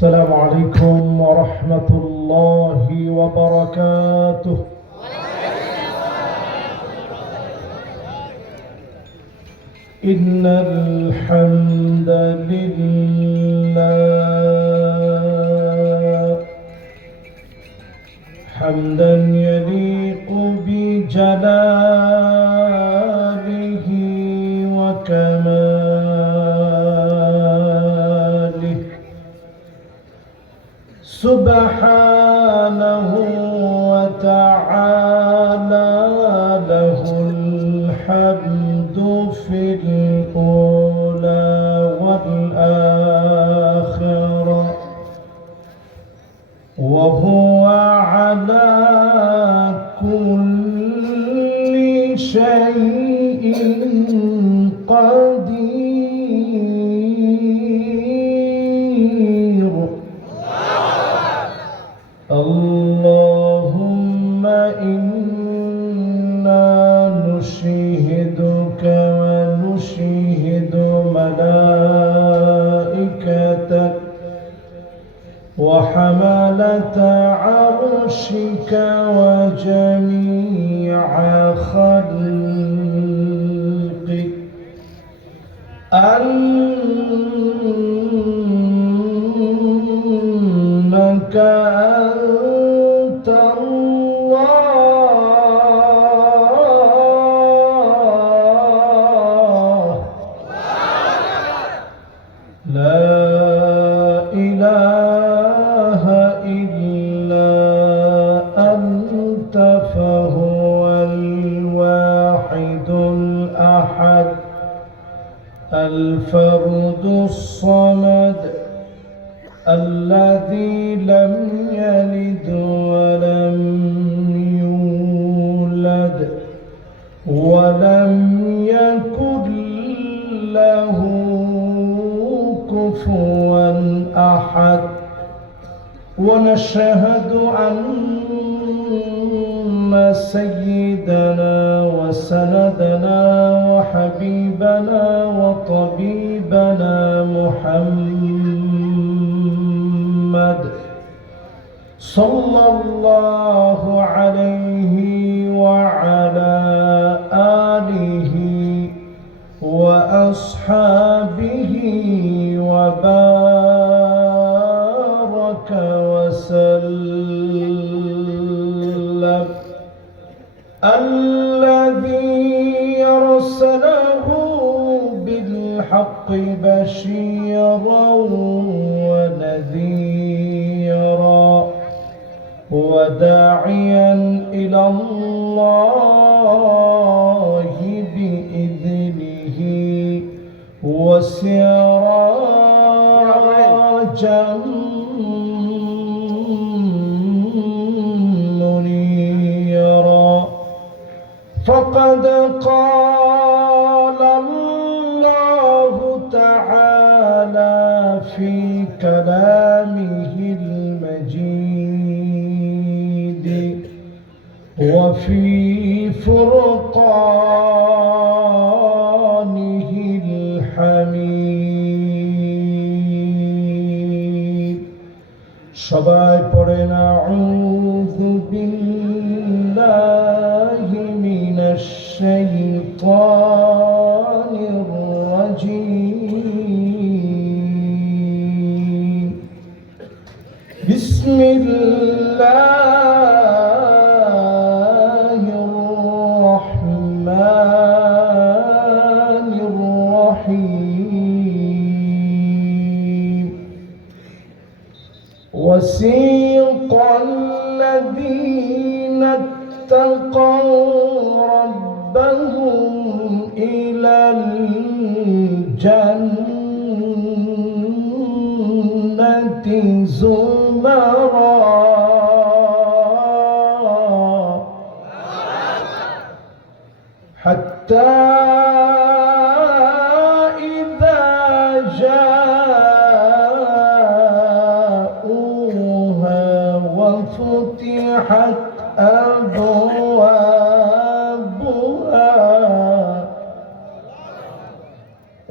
السلام عليكم ورحمة الله وبركاته. إن الحمد لله حمدا يليق بجلاله وكماله سبحانه وتعالى له الحمد في الأولى والآخرة وهو على كل شيء قدير. اللهم إنا نشهدك ونشهد ملائكتك وحملة عرشك وجميع خلقك أنك أنت الله لا إله إلا أنت فهو الواحد الأحد الفرد الصمد الذي لم يلد ولم يولد ولم يكن له كفوا أحد. ونشهد أن سيدنا وسندنا وحبيبنا وطبيبنا محمد صلى الله عليه وعلى آله وأصحابه وبارك وسلم الذي أرسله بالحق بشيرا ونذيرا وداعيا إلى الله بإذنه وسراجا منيرا. فقد قال الله تعالى في كلامه المجيد وفي فرقانه الحميد. সবাই পড়েন আউযু বিল্লাহি মিনাশ শাইতানির রাজীম। বিসমিল্লাহির রহমানির রহিম। وسيق الذين اتقوا ربهم إلى الجنة زمرا حتى إذا جاءوها وفتحت أبوابها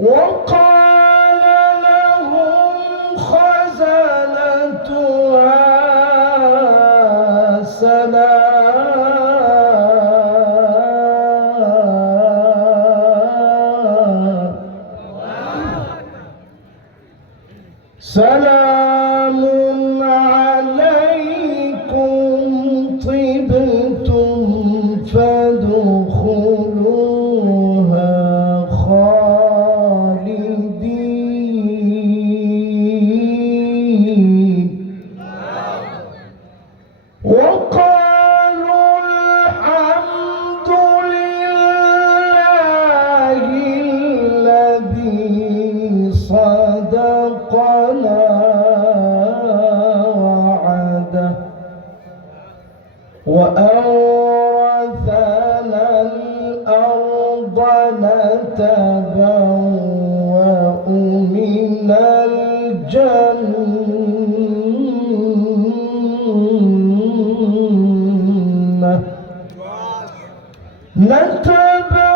وقال لهم خزنتها سلام عليكم طبتم فادخلوها خالدين وقالوا الحمد لله الذي صدقنا وعده وأورثنا الأرض نتبوأ من الجنة نتبوأ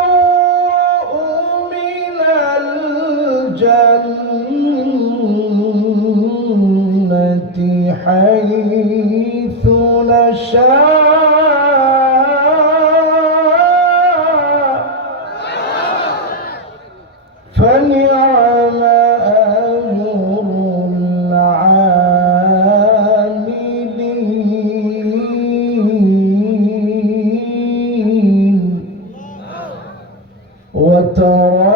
من الجنة حيث نشاء فنعم أجر العاملين وترى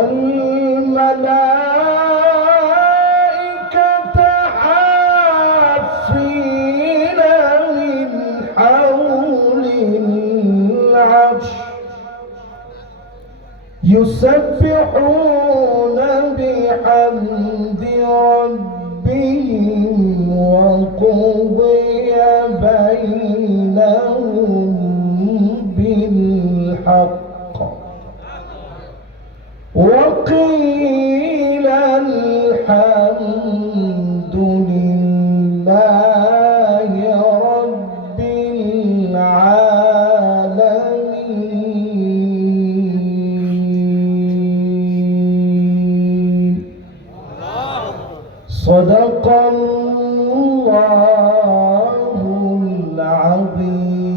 الملائكة حافين من حول العرش يسبحون بحمد ربهم وقضي بينهم بالحق وقيل الحمد لله رب العالمين صدق الله العظيم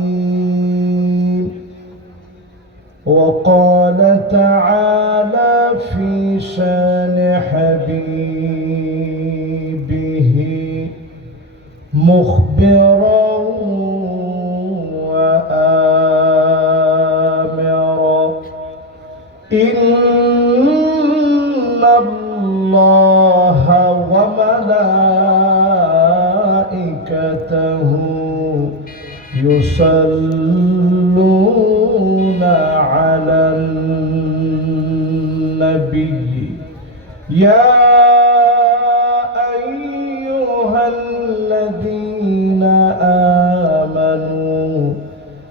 وقال تعالى في شان حبيبه مخبرا وآمرا إن الله وملائكته يصلون على النبي يا أيها الذين آمنوا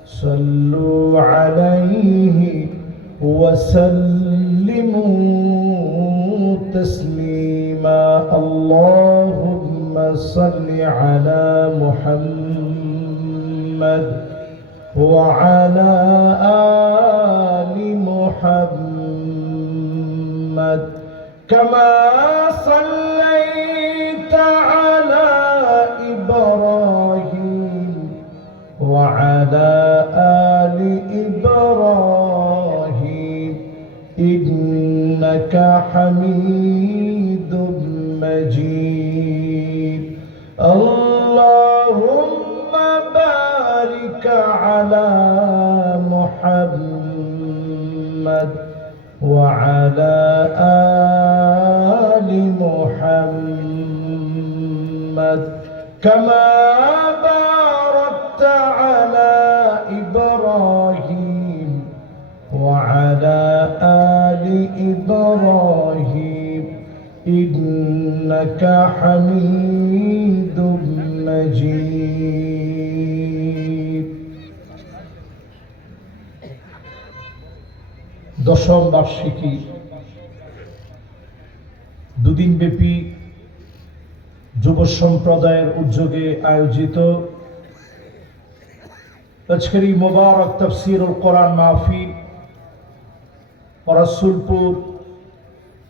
صلوا عليه وسلموا تسليما اللهم صل على محمد وعلى آل محمد كما صليت على إبراهيم وعلى آل إبراهيم إنك حميد مجيد اللهم بارك على محمد وعلى آل محمد كما باركت على إبراهيم وعلى آل إبراهيم إنك حميد مجيد দশম বার্ষিকী দুদিনব্যাপী যুব সম্প্রদায়ের উদ্যোগে আয়োজিত আজকের এই মোবারক তাফসীরুল কোরআন মাহফিল রাসূলপুর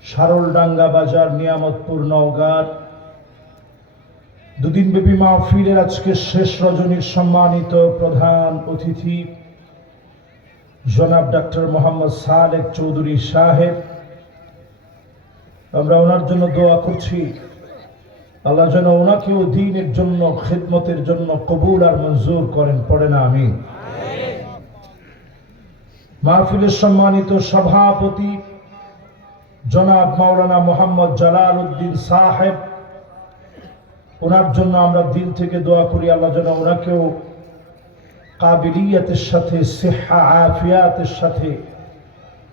সারলডাঙ্গা বাজার নিয়ামতপুর নওগাঁ দুদিনব্যাপী মাহফিলের আজকে শেষ রজনীর সম্মানিত প্রধান অতিথি জনাব ডক্টর মোহাম্মদ সালেক চৌধুরী সাহেব, আমরা ওনার জন্য দোয়া করছি আল্লাহ যেন ওনাকেও দ্বীনের জন্য খিদমতের জন্য কবুল আর মঞ্জুর করেন, পড়ে না আমিন। মাহফিলের সম্মানিত সভাপতি জনাব মাওলানা মোহাম্মদ জালাল উদ্দিন সাহেব, ওনার জন্য আমরা দিল থেকে দোয়া করি আল্লাহ যেন ওনাকেও কাবিলিয়াতের সাথে, সিহা আফিয়াতের সাথে,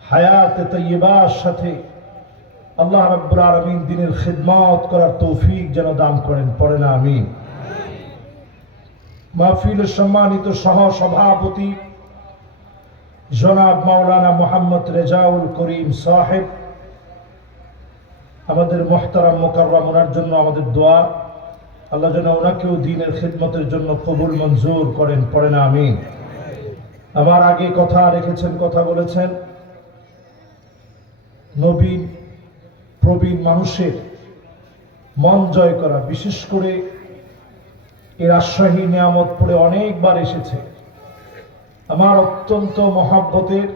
হায়াতে তাইয়্যিবার সাথে আল্লাহ রাব্বুল আলামিন দ্বীনের খিদমত করার তৌফিক যেন দান করেন, পড়ে না আমিন। মাহফিলের সম্মানিত সহ সভাপতি জনাব মাওলানা মোহাম্মদ রেজাউল করিম সাহেব, আমাদের মুহতারাম মুকাররম, ওনার জন্য আমাদের দোয়া আল্লাহ যেন ওনাকেও দ্বীনের খিদমতের জন্য কবুল মঞ্জুর করেন, পড়ে না আমিন। আমার আগে কথা রেখেছেন, কথা বলেছেন, নবীন প্রবীণ মানুষের মন জয় করা, বিশেষ করে এর রাজশাহী নিয়ামতপুরে অনেকবার এসেছে। আমার অত্যন্ত মহাব্বতের,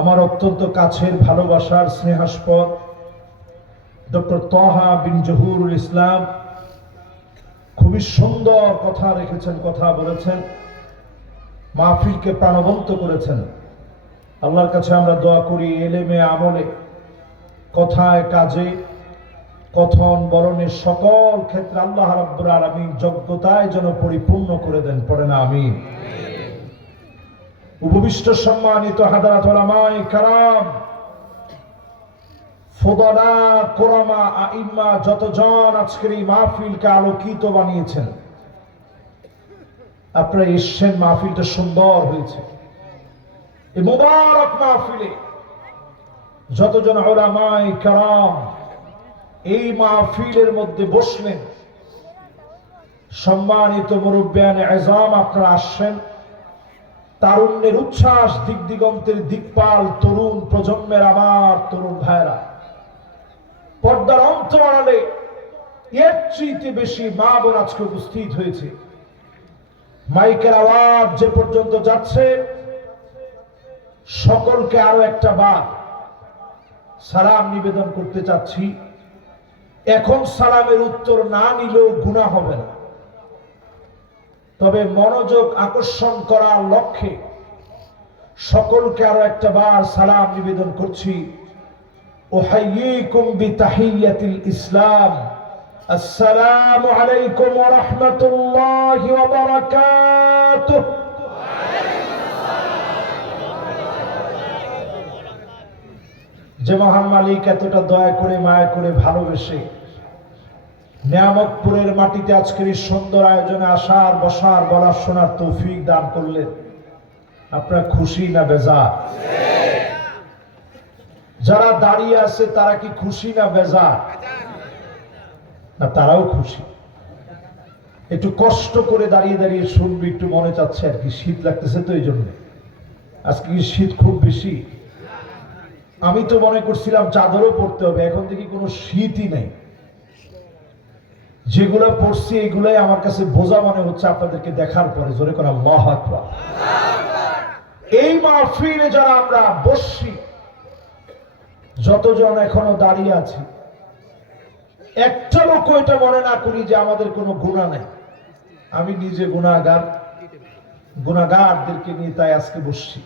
আমার অত্যন্ত কাছের, ভালোবাসার স্নেহাস্পদ ডক্টর তহা বিন জহুরুল ইসলাম খুবই সুন্দর কথা রেখেছেন, কথা বলেছেন, মাহফিলকে প্রাণবন্ত করেছেন। আল্লাহর কাছে আমরা দোয়া করি এলেমে আমলে, কথায় কাজে, কথন বরণের সকল ক্ষেত্রে আল্লাহ রাব্বুল আলামিন যোগ্যতায় যেন পরিপূর্ণ করে দেন, পড়ে না আমিন। উপবিষ্ট সম্মানিত হাদারাত উলামায়ে কেরাম, ফুদালা, কুরামা, আইম্মা, যতজন আজকের এই মাহফিলকে আলোকিত বানিয়েছেন, আপনারা এসেছেন, মাহফিলটা সুন্দর হয়েছে। এই মুবারক মাহফিলে যতজন উলামায়ে কেরাম এই মাহফিলের মধ্যে বসলেন, সম্মানিত মুরব্বিয়ানে আযম, আপনারা আসছেন, তারুণ্যের উচ্ছ্বাস, দিক দিগন্তের দিকপাল তরুণ প্রজন্মের আমার তরুণ ভাইরা, পর্দার অন্তরালে এর চেয়ে বেশি মা বোন আজকে উপস্থিত হয়েছে। মাইকের আওয়াজ যে পর্যন্ত যাচ্ছে, সকলকে আরো একটা বার সালাম নিবেদন করতে চাচ্ছি। এখন সালামের উত্তর না নিলেও গুনাহ হবে না, তবে মনোযোগ আকর্ষণ করার লক্ষ্যে সকলকে আরো একটা বার সালাম নিবেদন করছি। উহাইয়িকুম বিতাহিয়াতিল ইসলাম, আসসালামু আলাইকুম ওয়া রাহমাতুল্লাহি ওয়া বারাকাতুহু। যে মহান মালিক এতটা দয়া করে, মায়া করে, ভালোবেসে নিয়ামতপুরের মাটিতে আজকের এই সুন্দর আয়োজনে আসার, বসার, বলার, শোনার তৌফিক দান করলেন, আপনারা খুশি না বেজার? যারা দাঁড়িয়ে আছে তারা কি খুশি না বেজার? না, তারাও খুশি। একটু কষ্ট করে দাঁড়িয়ে দাঁড়িয়ে শুনবি, একটু মনে চাচ্ছে আর কি, শীত লাগতেছে তো এই জন্য। আজকে কি শীত খুব বেশি? আমি তো মনে করছিলাম চাদরও পরতে হবে, এখন দেখি কোনো শীতই নেই। যেগুলা পড়ছি এগুলাই আমার কাছে বোঝা মনে হচ্ছে আপনাদেরকে দেখার পরে। জোরে করে আল্লাহু আকবার। এই মাহফিলে যারা আমরা বসছি, যতজন এখনো দাঁড়িয়ে আছি, একটা লোক এটা মনে না করি যে আমাদের কোনো গুনাহ নাই। আমি নিজে গুনাহগার, গুনাহগারদেরকে নিয়ে তাই আজকে বসছি।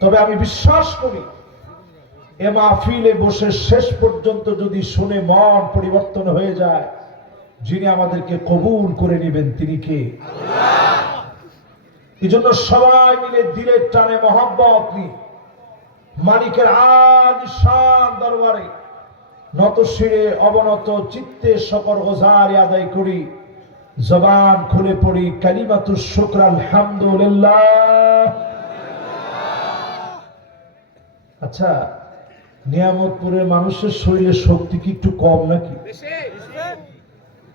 তবে আমি বিশ্বাস করি এ মাহফিলে বসে শেষ পর্যন্ত যদি শুনে মন পরিবর্তন হয়ে যায়, যিনি আমাদেরকে কবুল করে নেবেন তিনি কে? আল্লাহ। এজন্য সবাই মিলে দিলের টানে মহব্বত নিয়ে মালিকের আলিশান দরবারে নত শিরে অবনত চিত্তে শকর গুজারি আদায় করি, জবান খুলে পড়ি কালিমাতুশ শুকর আলহামদুলিল্লাহ। আচ্ছা, নিয়ামতপুরের মানুষের শরীরে শক্তি কি একটু কম নাকি?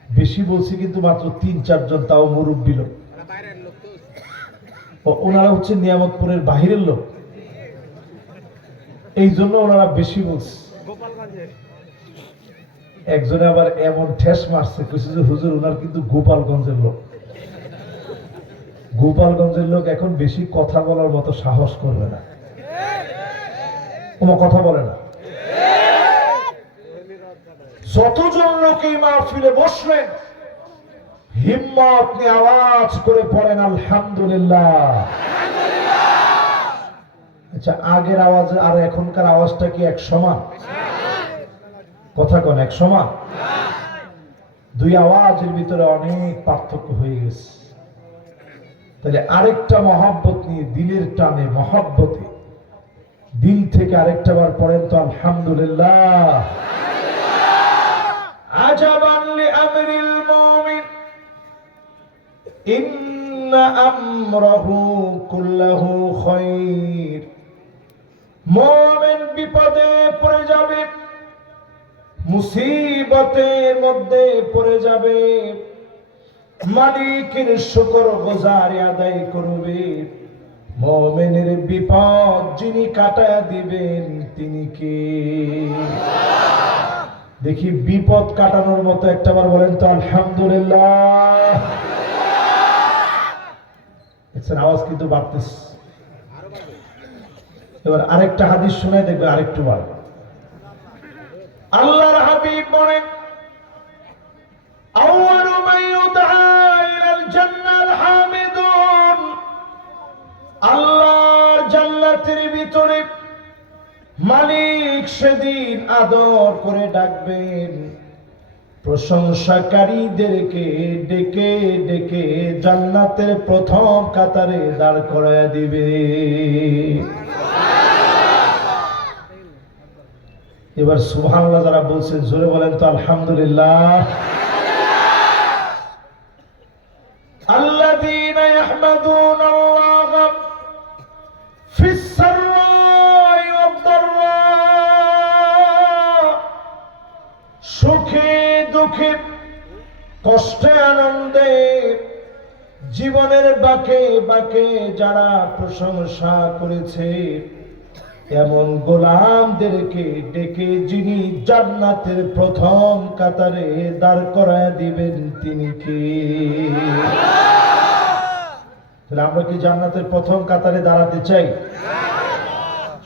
বেশি বলছি, কিন্তু মাত্র ৩-৪ জন, তাও মুরব্বী লোক। ওনারা হচ্ছে নিয়ামতপুরের বাহিরের লোক, এই জন্য ওনারা বেশি বলছে। একজনে আবার এমন ঠেস মারছে, কইছে যে হুজুর ওনার কিন্তু গোপালগঞ্জের লোক। গোপালগঞ্জের লোক এখন বেশি কথা বলার মতো সাহস করবে না, কোনো কথা বলে না। যতজন লোক এই মাহফিলে বসলেন, হিম্মত নিয়ে আওয়াজ করে পড়েন আলহামদুলিল্লাহ। আচ্ছা, আগের আওয়াজ আর এখনকার আওয়াজটা কি এক সমান? কথা কোন এক সমান? দুই আওয়াজের ভিতরে অনেক পার্থক্য হয়ে গেছে। তাহলে আরেকটা মহব্বত নিয়ে, দিলের টানে মহব্বতে দিল থেকে আরেকটা বার পড়েন তো আলহামদুলিল্লাহ। আজাবান লিআমরিল মুমিন ইন্না আমরাহু কুল্লাহু খায়র। মুমিন বিপদে পড়ে যাবে, মুসিবতের মধ্যে পড়ে যাবে, মালিকের শুকর গুজারি আদায় করবে। মুমিনের বিপদ যিনি কাটায় দিবেন তিনি কে? দেখি বিপদ কাটানোর মতো একটাবার বলেন তো আলহামদুলিল্লাহ। দেখছেন আওয়াজ কিন্তু বাড়তেছে। এবার আরেকটা হাদিস শুনে দেখবেন আরেকটু বার। আল্লাহর হাবিব বলেন, আউয়ালু মান ইউদআ ইলাল জান্নাল হামিদুন। আল্লাহর জান্নাতের ভিতরে মালিক সেদিন আদর করে ডাকবেন প্রশংসাকারীদেরকে, ডেকে ডেকে জান্নাতের প্রথম কাতারে দাঁড় করায় দিবে। এবার সুবহানাল্লাহ যারা বলছেন জোরে বলেন তো আলহামদুলিল্লাহ। আল্লাযীনা ইয়াহমাদুনাল্লাহ ফিস সাররাই ওয়াদ দাররা। সুখে দুঃখে, কষ্টে আনন্দে, জীবনের বাঁকে বাঁকে যারা প্রশংসা করেছে এমন গোলামদেরকে ডেকে যিনি জান্নাতের প্রথম কাতারে দাঁড় করায় দিবেন তিনি কে? তাহলে আমরা কি জান্নাতের প্রথম কাতারে দাঁড়াতে চাই?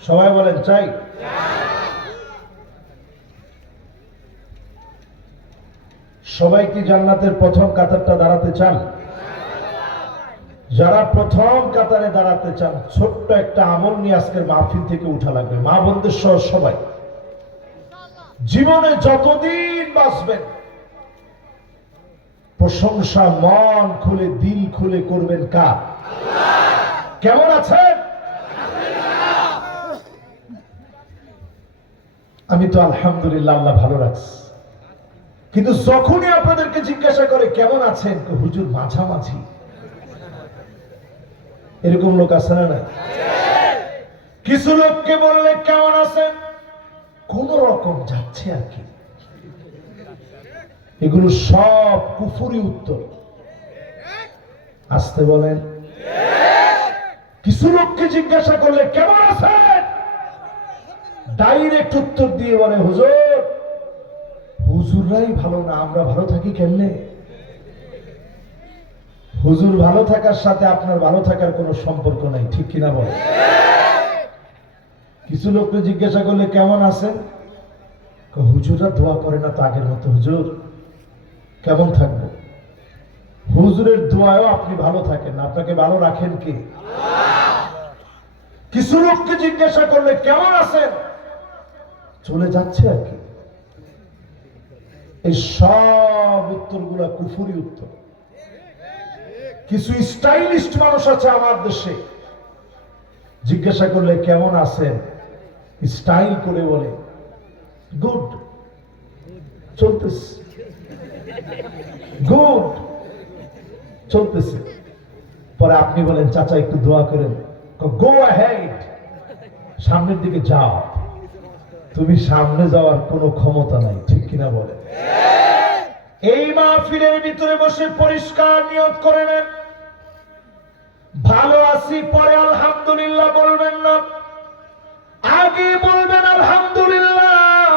সবাই বলেন চাই। সবাই কি জান্নাতের প্রথম কাতারটা দাঁড়াতে চান? যারা প্রথম কাতারে দাঁড়াতে চান, ছোট্ট একটা আমল নিয়ে আজকের মাহফিল থেকে উঠা লাগবে। মা বোনদের সহ সবাই জীবনে যতদিন বাঁচবেন প্রশংসা মন খুলে দিল খুলে করবেন কার? কেমন আছেন? আমি তো আলহামদুলিল্লাহ, আল্লাহ ভালো রাখছি। কিন্তু যখনই আপনাদেরকে জিজ্ঞাসা করে কেমন আছেন, হুজুর মাঝামাঝি। এরকম লোক আছে না? না, কিছু লোককে বললে কেমন আছেন, কোন রকম যাচ্ছে আর কি। এগুলো সব কুফরি উত্তর। আসতে বলেন। কিছু লোককে জিজ্ঞাসা করলে কেমন আছেন, ডাইরেক্ট উত্তর দিয়ে বলে হুজুর, হুজুররাই ভালো না, আমরা ভালো থাকি কেমনে? হুজুর ভালো থাকার সাথে আপনার ভালো থাকার কোনো সম্পর্ক নাই, ঠিক কিনা বলে? কিছু লোককে জিজ্ঞাসা করলে কেমন আছেন, হুজুররা দোয়া করে না তো আগের মতো, হুজুর কেমন থাকবো? হুজুরের দোয়ায়ও আপনি ভালো থাকেন না, আপনাকে ভালো রাখেন কে? কিছু লোককে জিজ্ঞাসা করলে কেমন আছেন, চলে যাচ্ছে আর কি। এই সব উত্তরগুলা কুফরি উত্তর। কিছু স্টাইলিস্ট মানুষ আছে আমার দেশে, জিজ্ঞাসা করলে কেমন আছেন, স্টাইল করে বলে গুড চলতেছে, গুড চলতেছে। পরে আপনি বলেন চাচা একটু দোয়া করেন, গো অ্যাহেড, সামনের দিকে যাও। তুমি সামনে যাওয়ার কোনো ক্ষমতা নাই, ঠিক কিনা বলে? এই মাহফিলের ভিতরে বসে পরিষ্কার নিয়ত করে নেন, ভালো আছি পরে আলহামদুলিল্লাহ বলবেন না, আগে বলবেন আলহামদুলিল্লাহ।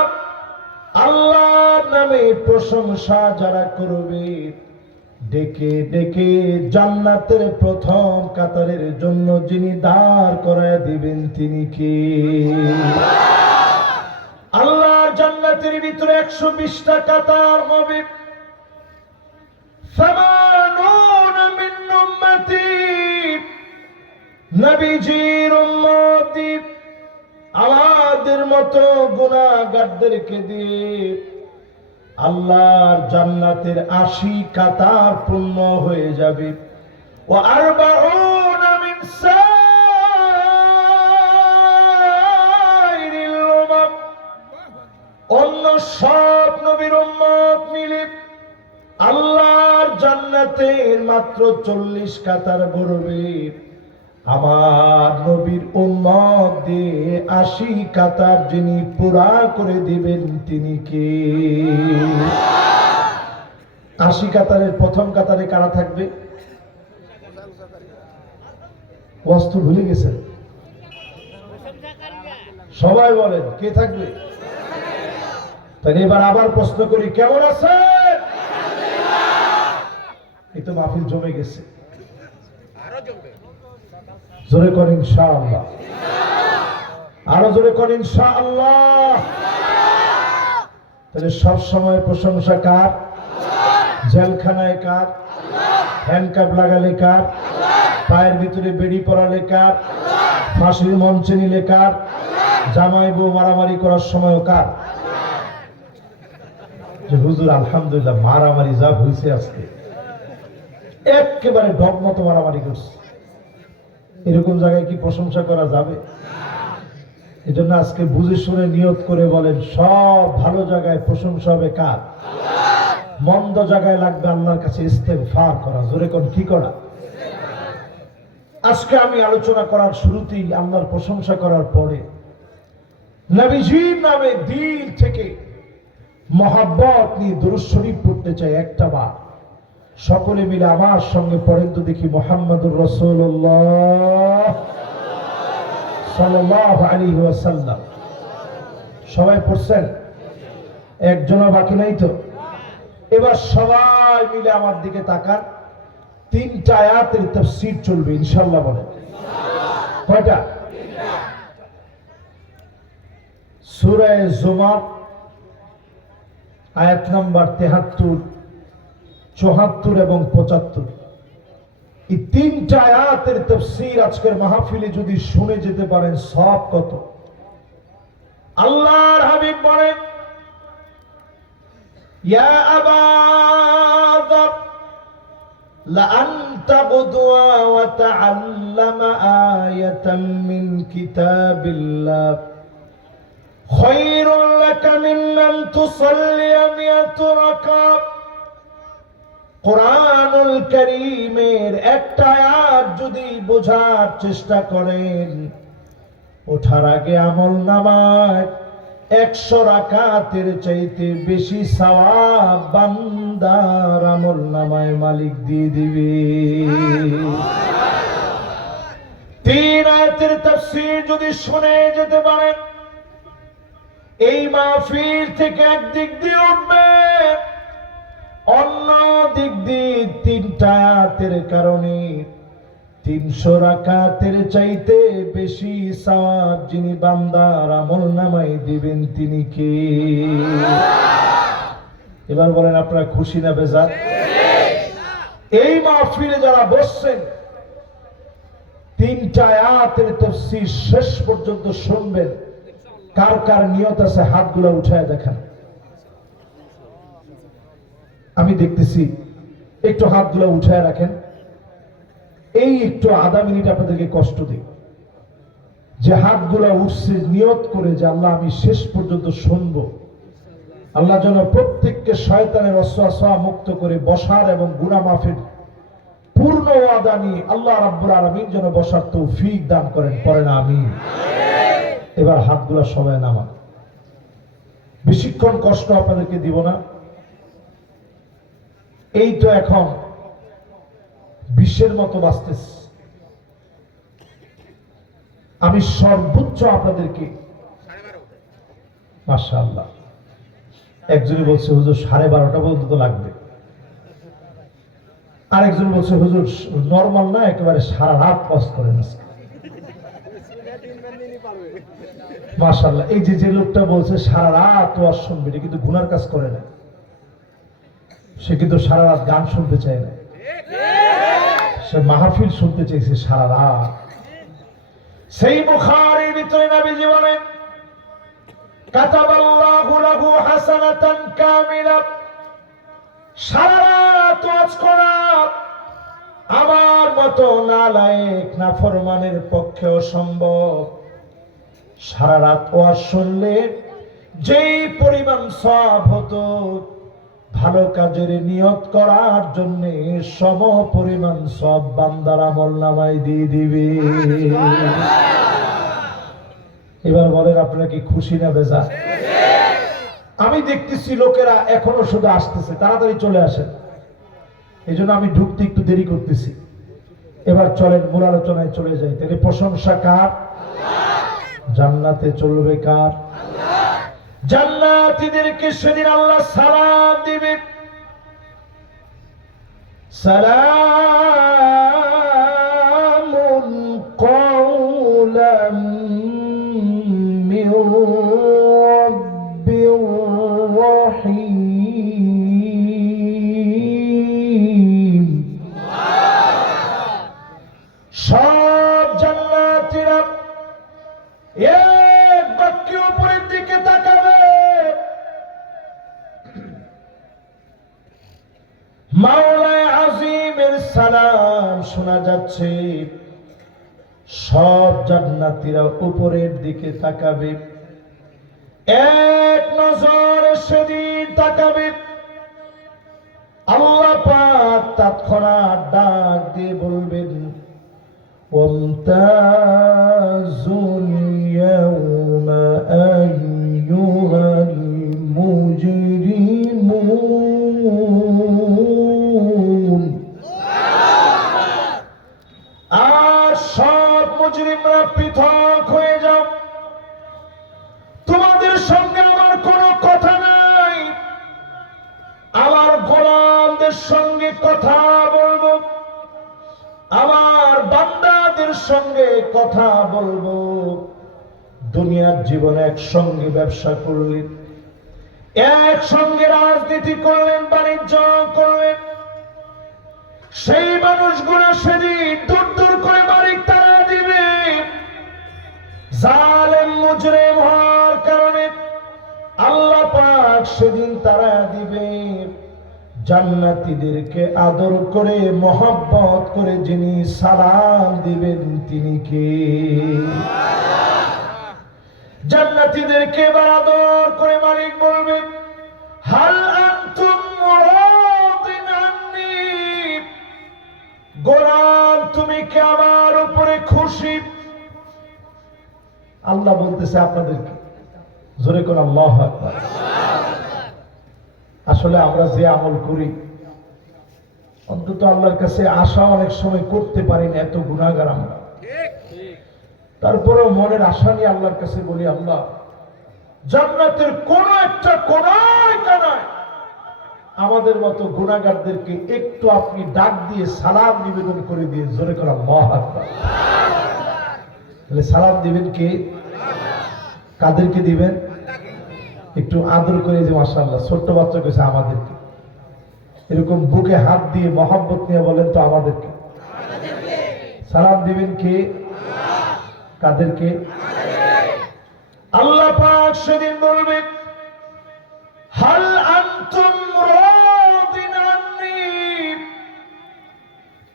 আল্লাহর নামে প্রশংসা যারা করবে, ডেকে ডেকে জান্নাতের প্রথম কাতারের জন্য যিনি দাঁড় করায় দিবেন তিনি কে? আল্লাহর জান্নাত জান্নাতের ভিতরে 120টা কাতার হবে। সামানুনা মিন উম্মতি, নবীজির উম্মতি আমাদের মতো গুনাহগারদেরকে দিয়ে আল্লাহর জান্নাতের 80 কাতার পূর্ণ হয়ে যাবে। ওয়া আরবাউনা মিন সাইরিল উম্মাম, অন্য সব নবীর উম্মত মিলে আল্লাহর জান্নাতের মাত্র 40 কাতার গড়বে। আমার নবীর উম্মত দিয়ে 80 কাতার যিনি পুরা করে দিবেন তিনি কে? 80 কাতারের প্রথম কাতারে কারা থাকবে? বস্তু ভুলে গেছেন সবাই, বলেন কে থাকবে? তাহলে এবার আবার প্রশ্ন করি, কেমন আছে? এই তো মাহফিল জমে গেছে, জোরে করেন ইনশাআল্লাহ, আরো জোরে করেন ইনশাআল্লাহ। তাহলে সব সময় প্রশংসা কার? জেলখানায় কার? হ্যান্ডকাপ লাগালে কার? পায়ের ভিতরে বেড়ি পরালে কার? ফাঁসির মঞ্চে নিলে কার? জামাই বউ মারামারি করার সময় কার? যে হুজুর আলহামদুলিল্লাহ মারামারি যা হয়েছে আজকে, একেবারে ঢপ মতো মারামারি করছে, এরকম জায়গায় কি প্রশংসা করা যাবে? এজন্য আজকে বুঝে শুনে নিয়ত করে বলেন, সব ভালো জায়গায় প্রশংসা হবে কার? মন্দ জায়গায় লাগবে আল্লাহর কাছে ইস্তেগফার করা। জোরে কোন কি করা? আজকে আমি আলোচনা করার শুরুতেই আল্লাহর প্রশংসা করার পরে নবীজির নামে দিল থেকে মহব্বত নিয়ে দুরূদ শরীফ পড়তে চাই একটা বার। সকলে মিলে আমার সঙ্গে পড়েন তো দেখি, মুহাম্মাদুর রাসূলুল্লাহ সাল্লাল্লাহু আলাইহি ওয়াসাল্লাম। সবাই পড়ছেন? একজনও বাকি নাই তো? এবার সবাই মিলে আমার দিকে তাকান, 3টা আয়াতের তাফসীর চলবে ইনশাআল্লাহ। বলেন কয়টা? সূরা জুমার আয়াত নাম্বার 73, 74 এবং 75। এই 3টা আয়াতের তাফসীর আজকের মাহফিলে যদি শুনে যেতে পারেন সব কত। আল্লাহর হাবিব বলেন, ইয়া আবা যার লা আনতা গুদওয়া ওয়া তাআল্লামা আয়াতাম মিন কিতাবিল্লাহ খায়রুল লাকা মিন আন তুসাল্লিয়া মিয়াতা রাকাত। কোরআনুল কারীমের একটা আয়াত যদি বোঝার চেষ্টা করেন, ওঠার আগে আমলনামায় 100 রাকাতের চাইতে বেশি সওয়াব বান্দার আমলনামায় মালিক দিয়ে দিবে। 3 আয়াতের তাফসীর যদি শুনে যেতে পারেন, এই মাহফিল থেকে একদিক দিয়ে উঠবে, অন্য দিক দিয়ে 3টা আয়াতের কারণে 300 রাকাতের চাইতে বেশি সওয়াব যিনি বান্দার আমলনামায় দিবেন তিনি কে? এবার বলেন আপনারা খুশি না বেজার? এই মাহফিলে যারা বসছেন 3টা আয়াতের তাফসীর শেষ পর্যন্ত শুনবেন, কার কার নিয়ত আছে হাতগুলো উঠায় দেখান। আমি দেখতেছি, একটু হাতগুলো উঠায় রাখেন। এই একটু আধা মিনিট আপনাদেরকে কষ্ট দিই, যে হাতগুলো উঠছে নিয়ত করে যে আল্লাহ আমি শেষ পর্যন্ত শুনবো। আল্লাহ যেন প্রত্যেককে শয়তানের ওয়াসওয়াসা মুক্ত করে বসার এবং গুনাহ মাফের পূর্ণ ওয়াদা নিয়ে আল্লাহ রাব্বুল আলামিন যেন বসার তৌফিক দান করেন। পড়েন আমিন। এবার হাতগুলো সবাই নামান। বেশিক্ষণ কষ্ট আপনাদেরকে দিব না। এই তো এখন 20-এর মতো বাজতেছে। আমি সর্বোচ্চ আপনাদেরকে, মাশাআল্লাহ, একজনে বলছে হুজুর 12:30 পর্যন্ত লাগবে, আরেকজন বলছে হুজুর নরমাল না, একেবারে সারা রাত ওয়াজ করেন। মাশাআল্লাহ। এই যে লোকটা বলছে সারা রাত ওয়াজ শুনবে, এটা কিন্তু গুনার কাজ করে না। সে কিন্তু সারা রাত গান শুনতে চায় না, সে মাহফিল শুনতে চাইছে সারা রাত। সেই বুখারীর ভিতরে নবীজি বলেন, কাতাবাল্লাহু লাহু হাসানাতান কামিলা, সারা রাত ওয়াজ করা আমার মতো নালায়েক নাফরমানের পক্ষে অসম্ভব। সারা রাত ওয়াজ শুনলে যেই পরিমাণ সওয়াব হতো, ভালো কাজের নিয়ত করার জন্য সম পরিমাণ সওয়াব বান্দার আমলনামায় দিয়ে দিবে। এবার বলেন আপনারা কি খুশি না বেজার? আমি দেখতেছি লোকেরা এখনো শুধু আসতেছে, তাড়াতাড়ি চলে আসেন, এই জন্য আমি ঢুকতে একটু দেরি করতেছি। এবার চলেন মূল আলোচনায় চলে যাই। তাহলে প্রশংসা কার? জান্নাতে চলবে কার? জান্নাতীদেরকে সেদিন আল্লাহ সালাম দিবে, সালামুন কওলাম মির রাব্বির রহিম। সব জান্নাতীরা এক বাক্যে উপরের দিকে তাকাবে, মাওলায়ে আজিমের সালাম শোনা যাচ্ছে। সব জান্নাতীরা উপরের দিকে তাকাবে, এক নজরে সেদিন তাকাবে। আল্লাহ পাক তৎক্ষণাৎ ডাক দিয়ে বলবেন, ওয়ামতাজুল ইয়াওমা আইয়ুহাল মুজরিমুন। আর সব মুজরিমরা পৃথক হয়ে যাও, তোমাদের সঙ্গে আমার কোনো কথা নাই। আমার গোলামদের সঙ্গে কথা বলবো, আমার বান্দাদের সঙ্গে কথা বলবো। দুনিয়ার জীবনে একসঙ্গে ব্যবসা করলেন, একসঙ্গে রাজনীতি করলেন, বাণিজ্য করলেন, সেই মানুষগুলো সেদিন দূর দূর করে বাড়ি তারা দিবে। জালেম মুজরিম হওয়ার কারণে আল্লাহ পাক সেদিন তারা দিবে। জান্নাতীদেরকে আদর করে মহব্বত করে যিনি সালাম দিবেন তিনি কে? জান্নাতীদেরকে এবার আদর করে মালিক বলবে, হাল আনতুম মুরাদিন আন্নি, গোলাম তুমি কি আমার উপরে খুশি? আল্লাহ বলতেছে আপনাদেরকে, জোরে কোন আল্লাহু আকবার। আসলে আমরা যে আমল করি, অন্তত আল্লাহর কাছে আশা অনেক সময় করতে পারি না, এত গুনাহগার আমরা। তারপরেও মনের আশা নিয়ে আল্লাহর কাছে বলি, আল্লাহ জান্নাতের কোন একটা কোনায় কানায় আমাদের মতো গুনাহগারদেরকে একটু আপনি ডাক দিয়ে সালাম নিবেদন করে দিয়ে, জোরে করে আল্লাহু আকবার। তাহলে সালাম দিবেন কে? কাদেরকে দিবেন? একটু আদর করে, যে মাশাআল্লাহ ছোট্ট বাচ্চা কইছে আমাদেরকে, এরকম বুকে হাত দিয়ে মহব্বত নিয়ে বলেন তো আমাদেরকে সালাম দিবেন কে? কাদেরকে? আল্লাহ পাক সেদিন বলবে, হাল আনতুম রাদিন আন্নি,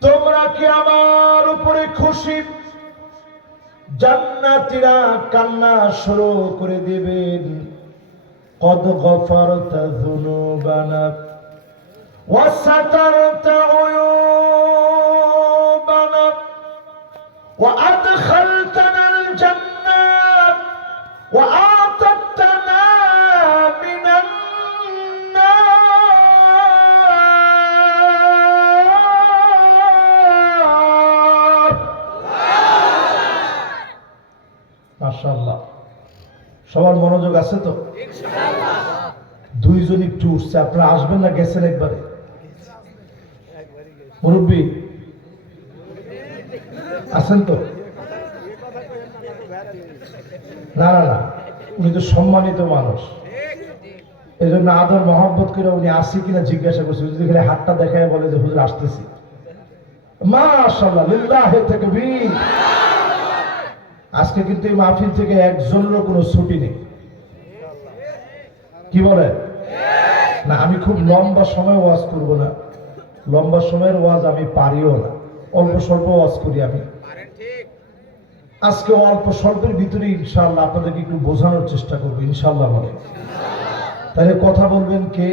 তোমরা কি আমার উপরে খুশি? জান্নাতীরা কান্না শুরু করে দিবেন, قد غفرت ذنوبنا وسترت عيوبنا وأدخلتنا الجنة وأعتقتنا من النار। মাশাআল্লাহ, সবার মনোযোগ আছে তো? দুইজন একটু উঠছে, আপনারা আসবেন না? গেছেন একবারে? মুরব্বী আছেন তো? না না না, উনি তো সম্মানিত মানুষ, এই জন্য আদর মহব্বত করে উনি আসি কিনা জিজ্ঞাসা করছে। যদি খালি হাতটা দেখায় বলে যে হুজুর আসতেছি, মাশাআল্লাহ লিল্লাহি তাকবীর। আজকে কিন্তু এই মাহফিল থেকে একজনেরও কোনো ছুটি নেই, কি বলে না? আমি খুব লম্বা সময় ওয়াজ করব না, লম্বা সময়ের ওয়াজ আমি পারিও না, অল্প স্বল্প ওয়াজ করি আমি। আজকে অল্প স্বল্পের ভিতরে ইনশাআল্লাহ আপনাদেরকে একটু বোঝানোর চেষ্টা করবো ইনশাআল্লাহ বলে। তাহলে কথা বলবেন কে,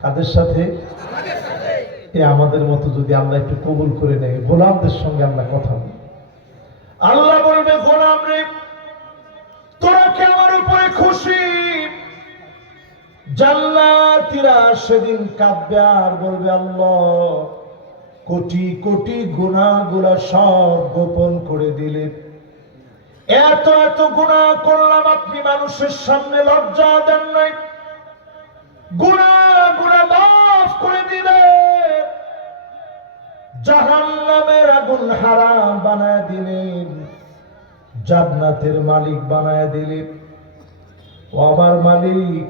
কাদের সাথে? এ আমাদের মতো যদি আল্লাহ একটু কবুল করে নেয়, গোলামদের সঙ্গে আল্লাহ কথা বলে। আল্লাহ বলবে, গোলাম রে, তোরা কি আমার উপরে খুশি? জান্নাতীরা সেদিন কাঁদবে আর বলবে, আল্লাহ কোটি কোটি গুনাহগুলা সব গোপন করে দিলেন, এত এত গুনাহ করলাম, আপনি মানুষের সামনে লজ্জা দেন নাই, গুনাহগুলা মাফ করে দিলেন, জাহান্নামের আগুন হারাম বানায় দিলেন, জান্নাতের মালিক বানায় দিলেন। ও আমার মালিক,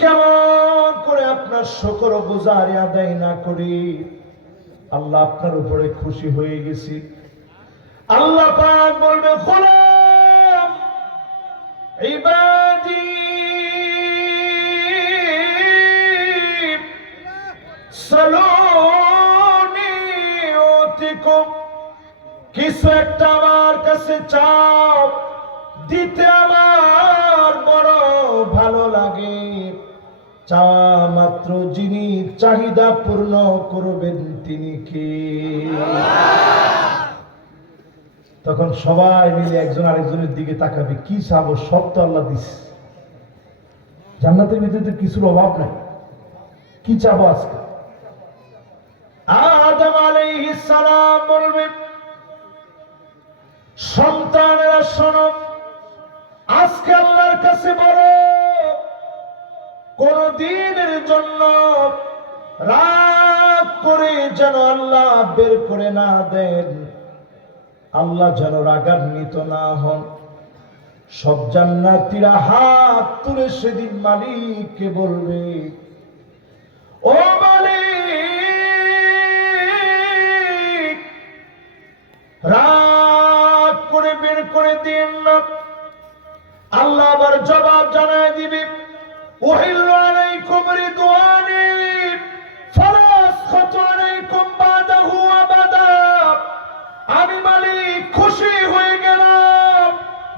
কেমন করে আপনার শুকর গুজারি আদায় না করি? আল্লাহ আপনার উপরে খুশি হয়ে গেছি। আল্লাহ পাক বলবে, গোলাম ইবাদি সালুনি উতিকুম, কিছু একটা আমার কাছে চাও, দিতে আমার বড় ভালো লাগে। চাওয়া মাত্র যিনি চাহিদা পূর্ণ করবেন তিনি কে? তখন সবাই মিলে একজন আরেকজনের দিকে তাকাবে, কি চাবো? সব তো আল্লাহ দিচ্ছে, জান্নাতের ভিতরে তো কিছুর অভাব নাই, কি চাবো আজকে? আদম আলাইহিস সালাম বলবে, সন্তানেরা শোনো, আজকে আল্লাহর কাছে বলো, কোন দিনের জন্য রাগ করে যেন আল্লাহ বের করে না দেন, আল্লাহ যেন রাগান্বিত না হন। সব জান্নাতীরা হাত তুলে সেদিন মালিককে বলবে, ও মালিক, রাগ করে বের করে দিন না। আল্লাহ আবার জবাব জানায় দিবে, উহিল্লু আলাইকুম রিদওয়ানি ফালা আসখাতু আলাইকুম বাদাহু আবাদা। আমি মালিক খুশি হয়ে গেলাম,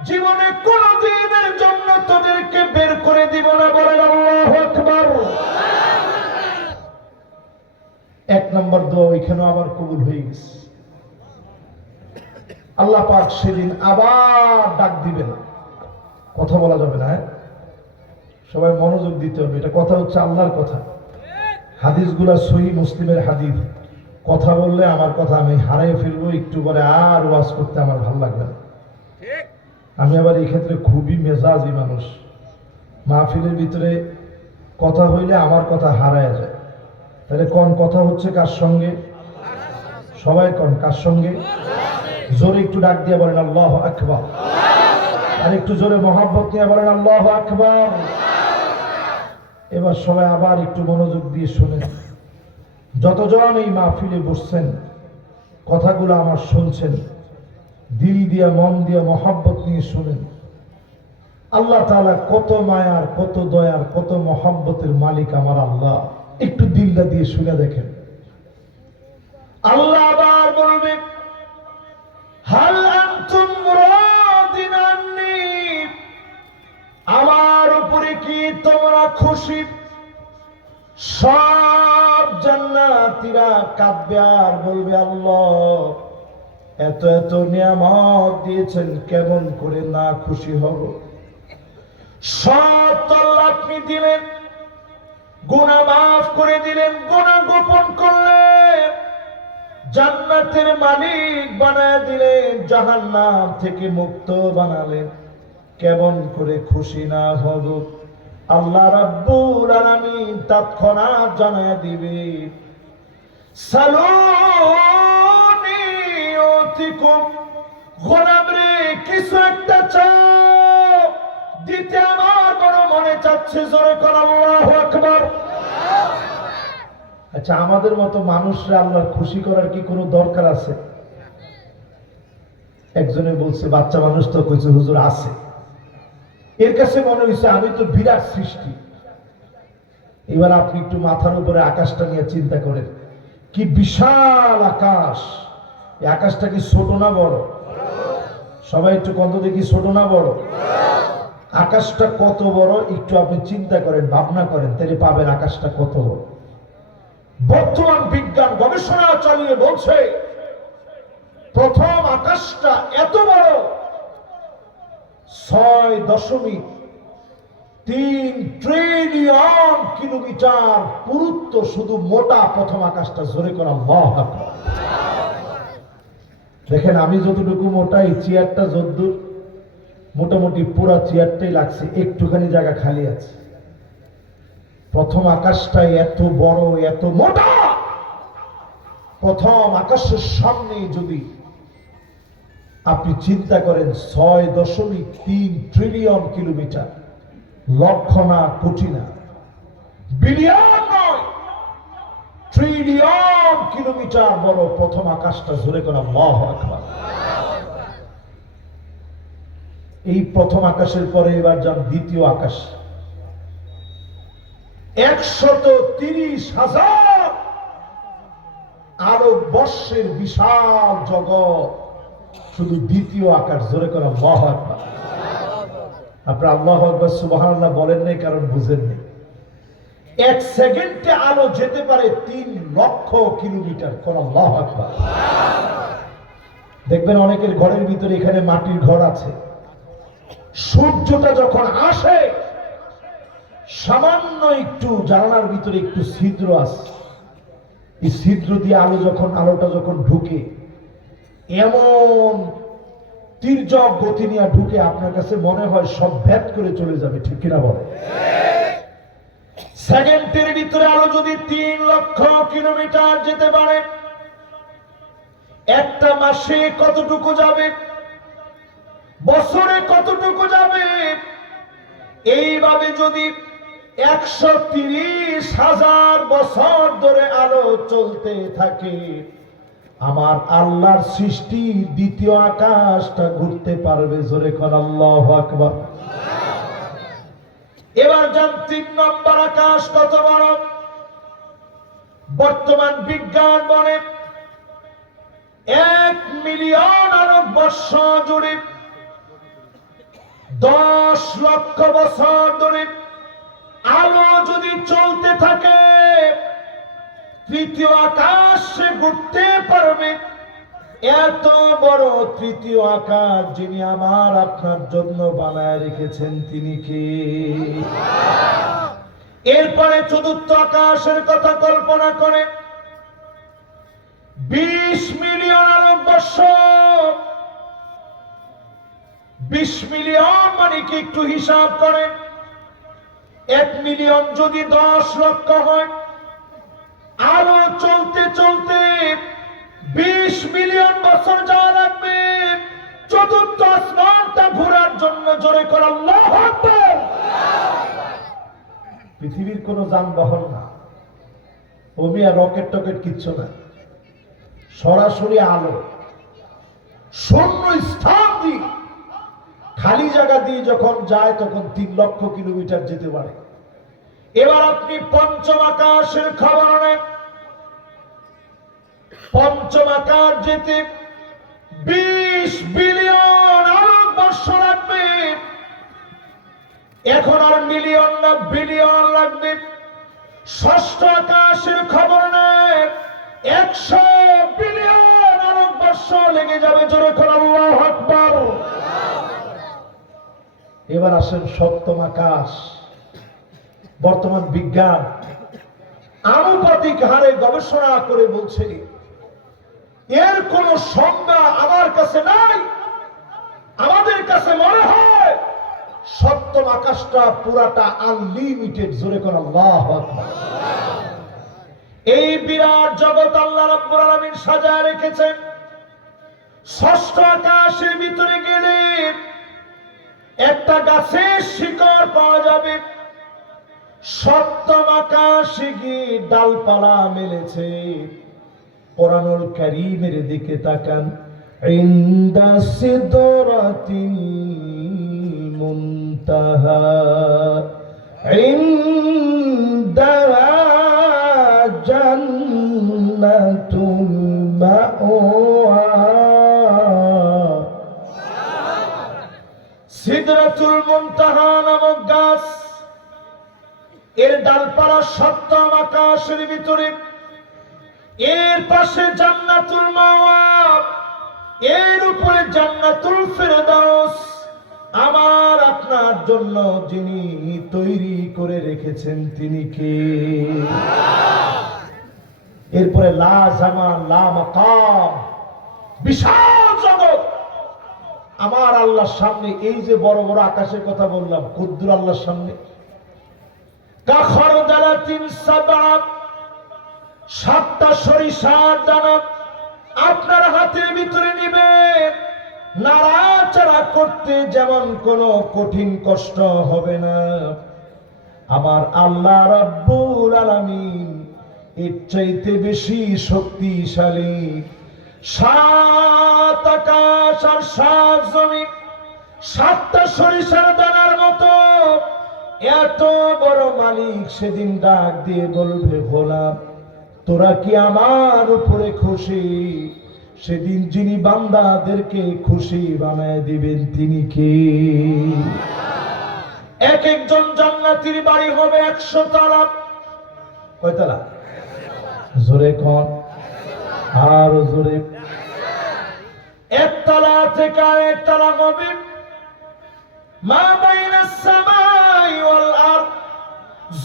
জীবনে কোনদিনের জন্য তোদেরকে বের করে দিব না। বলেন আল্লাহু আকবার। এক নম্বর দোয়া ওইখানে আবার কবুল হয়ে গেছে। আল্লাহ পাক সেদিন আবার ডাক দিবেন, কথা বলা যাবে না, সবাই মনোযোগ দিতে হবে, এটা কথা হচ্ছে আল্লাহর কথা। হাদিসগুলা সহিহ মুসলিমের হাদিস, কথা বললে আমার কথা আমি হারিয়ে ফেলবো, একটু পরে আর ওয়াজ করতে আমার ভালো লাগবে না। আমি আবার এই ক্ষেত্রে খুবই মেজাজি মানুষ, মাহফিলের ভিতরে কথা হইলে আমার কথা হারায় যায়। তাহলে কোন কথা হচ্ছে কার সঙ্গে? সবাই কোন কার সঙ্গে? জোরে একটু ডাক দিয়ে বলেন আল্লাহু আকবার, আর একটু জোরে মহব্বত নিয়ে বলেন আল্লাহু আকবার। এবার সবাই আবার একটু মনোযোগ দিয়ে শুনেন। যতজন এই মাহফিলে বসছেন, কথাগুলো আমার শুনছেন, দিল দিয়ে মন দিয়ে মহব্বত নিয়ে শুনেন। আল্লাহ তাআলা কত মায়ার, কত দয়ার, কত মহব্বতের মালিক আমার আল্লাহ। একটু দিলটা দিয়ে শুনে দেখেন। আল্লাহ আবার বলবে, হাল আনতুম রাদিন আন্নি, আমার উপরে কি তোমরা খুশি? সব জান্নাতীরা কাঁদবে আর বলবে, আল্লাহ এত এত নিয়ামত দিয়েছেন, কেমন করে না খুশি হব? সব তো আল্লাহ আপনি দিলেন, গুনাহ মাফ করে দিলেন, গুনাহ গোপন করলেন, জান্নাতের মালিক বানায় দিলেন, জাহান্নাম থেকে মুক্ত বানালেন, কেমন করে খুশি না হব? আল্লাহ রাব্বুল আলামিন তৎক্ষণাৎ জানায় দিবে, সালুনি উতিকুম, গোলাম রে কিছু একটা চাও, দিতে আমার বড় মনে চাচ্ছে, জোরে কর আল্লাহু আকবার। আচ্ছা, আমাদের মতো মানুষরা আল্লাহর খুশি করার কি কোনো দরকার আছে? একজনে বলছে, বাচ্চা মানুষ তো কইছে হুজুর আছে। এর কাছে মনে হয়েছে আমি তো বিরাট সৃষ্টি। এবার আপনি একটু মাথার উপরে আকাশটা নিয়ে চিন্তা করেন, কি বিশাল আকাশ। এই আকাশটা কি ছোট না বড়? সবাই একটু কত দেখি, ছোট না বড়? আকাশটা কত বড় একটু আপনি চিন্তা করেন, ভাবনা করেন, তাহলে পাবেন আকাশটা কত বড়। বর্তমান বিজ্ঞান গবেষণা চালিয়ে বলছে প্রথম আকাশটা এত বড়, 6.3 ট্রিলিয়ন কিলোমিটার পুরুত্ব শুধু মোটা প্রথম আকাশটা। জোরে করা আল্লাহু আকবার। দেখেন আমি যতটুকু মোটা, এই চেয়ারটা যদ্দূর, মোটামুটি পুরা চেয়ারটাই লাগছে, একটুখানি জায়গা খালি আছে। প্রথম আকাশটা এত বড়, এত মোটা। প্রথম আকাশের সামনে যদি আপনি চিন্তা করেন 6.3 ট্রিলিয়ন কিলোমিটার, লক্ষ না, কোটি না, বিলিয়ন নয়, ট্রিলিয়ন কিলোমিটার বড় প্রথম আকাশটা। জোরে করা আল্লাহু আকবার। এই প্রথম আকাশের পরে এবার যান দ্বিতীয় আকাশ। 130,000 আরব বর্ষের বিশাল জগৎ, শুধু দ্বিতীয় আকাশ। জোরে করা আল্লাহু আকবার। আপনারা আল্লাহু আকবার সুবহানাল্লাহ বলেন নাই কারণ বুঝেন নেই। 1 সেকেন্ডে আলো যেতে পারে 3 লক্ষ কিলোমিটার। কোন আল্লাহু আকবার। দেখবেন অনেকের ঘরের ভিতরে এখানে মাটির ঘর আছে, সূর্যটা যখন আসে সামান্য একটু জানালার ভিতরে একটু ছিদ্র আছে, এই ছিদ্র দিয়ে আলোটা যখন ঢুকে, এমন তির্যক গতি নিয়ে ঢুকে, আপনার কাছে মনে হয় সব ভেদ করে চলে যাবে। ঠিক কিনা বলে? সেকেন্ডের ভিতরে আলো যদি 3 লক্ষ কিলোমিটার যেতে পারে, একটা মাসে কতটুকু যাবে, বছরে কতটুকু যাবে? এইভাবে যদি 130,000 বছর ধরে আলো চলতে থাকে, আমার আল্লাহর সৃষ্টি দ্বিতীয় আকাশটা ঘুরতে পারবে। জোরে কোন আল্লাহু আকবার। এবার যান 3 নম্বর আকাশ কত বড়। বর্তমান বিজ্ঞান বলে 1 মিলিয়ন আরব বর্ষ জুড়ে 10 লক্ষ বছর ধরে আলো যদি চলতে থাকে, তৃতীয় আকাশে ঘুরতে পারবে। এত বড় তৃতীয় আকাশ যিনি আমার আপনার জন্য বানায় রেখেছেন, তিনি কে? এরপরে চতুর্থ আকাশের কথা কল্পনা করে 20 মিলিয়ন আরব বর্ষ। 20 মিলিয়ন মানে কি একটু হিসাব করেন, 1 মিলিয়ন যদি 10 লক্ষ হয়, আলো চলতে চলতে 20 মিলিয়ন বছর যাওয়া লাগবে চতুর্থ আসমানটা ঘোরার জন্য। জোরে করে আল্লাহু আকবার। পৃথিবীর কোন যানবাহন না, ওমিয়া রকেট টকেট কিচ্ছু না, সরাসরি আলো শূন্য স্থান দিয়ে, খালি জায়গা দিয়ে যখন যায় তখন 3 লক্ষ কিলোমিটার যেতে পারে। এবার আপনি পঞ্চম আকাশের খবর নেন। পঞ্চম আকাশ যেতে 20 বিলিয়ন আরব বর্ষ লাগবে। এখন আর মিলিয়ন না, বিলিয়ন লাগবে। ষষ্ঠ আকাশের খবর নেন, 100 বিলিয়ন আরব বর্ষ লেগে যাবে। জোরে করে আল্লাহু আকবার। এবার আসেন সপ্তম আকাশ। বর্তমান বিজ্ঞান আনুপাতিক হারে গবেষণা করে বলছে এর কোন সংজ্ঞা আমার কাছে নাই। আমাদের কাছে মনে হয় সপ্তম আকাশটা পুরাটা আনলিমিটেড। জোরে করে আল্লাহু আকবার। এই বিরাট জগৎ আল্লাহ রাব্বুল আলামিন সাজায় রেখেছেন। ষষ্ঠ আকাশের ভিতরে গেলে একটা গাছের শিকড় পাওয়া যাবে। সপ্তম আকাশে গিয়ে ডালপালা মেলেছে। কোরআনুল কারীমের দিকে তাকান, ইনদা সিদরাতিল মুনতাহা ইনদাহা জান্নাতুল মাওয়া। সিদরাতুল মুনতাহা নামক গাছ, এর ডালপালা সপ্তম আকাশের ভিতরে। এর পাশে জান্নাতুল মাওয়া, এর উপরে জান্নাতুল ফেরদাউস। আমার আপনার জন্য যিনি তৈরি করে রেখেছেন তিনি কে? এরপরে লা জামান লা মাকাম, বিশাল জগৎ। আমার আল্লাহর সামনে এই যে বড় বড় আকাশের কথা বললাম, কুদ্দুর আল্লাহর সামনে কাখরদালাতিন সাবআ, সাতটা সরিষার দানা আপনার হাতের ভিতরে নিবেন। নাড়াচাড়া করতে যেমন কোনো কঠিন কষ্ট হবে না। আমার আল্লাহ রাব্বুল আলামিন এর চাইতে বেশি শক্তিশালী। সাত আকাশ আর সাত জমিন সাতটা সরিষার দানার মতো এত বড় মালিক সেদিন ডাক দিয়ে বলবে, গোলাম তোরা কি আমার উপরে খুশি? সেদিন যিনি বান্দাদেরকে খুশি বানায় দিবেন তিনি কে? এক একজন জান্নাতীর বাড়ি হবে 100 তলা। কয় তলা? জোরে কোন, আরো জোরে। একতলা থেকে আরেকতলা হবে। মা বাইনাস সামাই ওয়াল আরদ,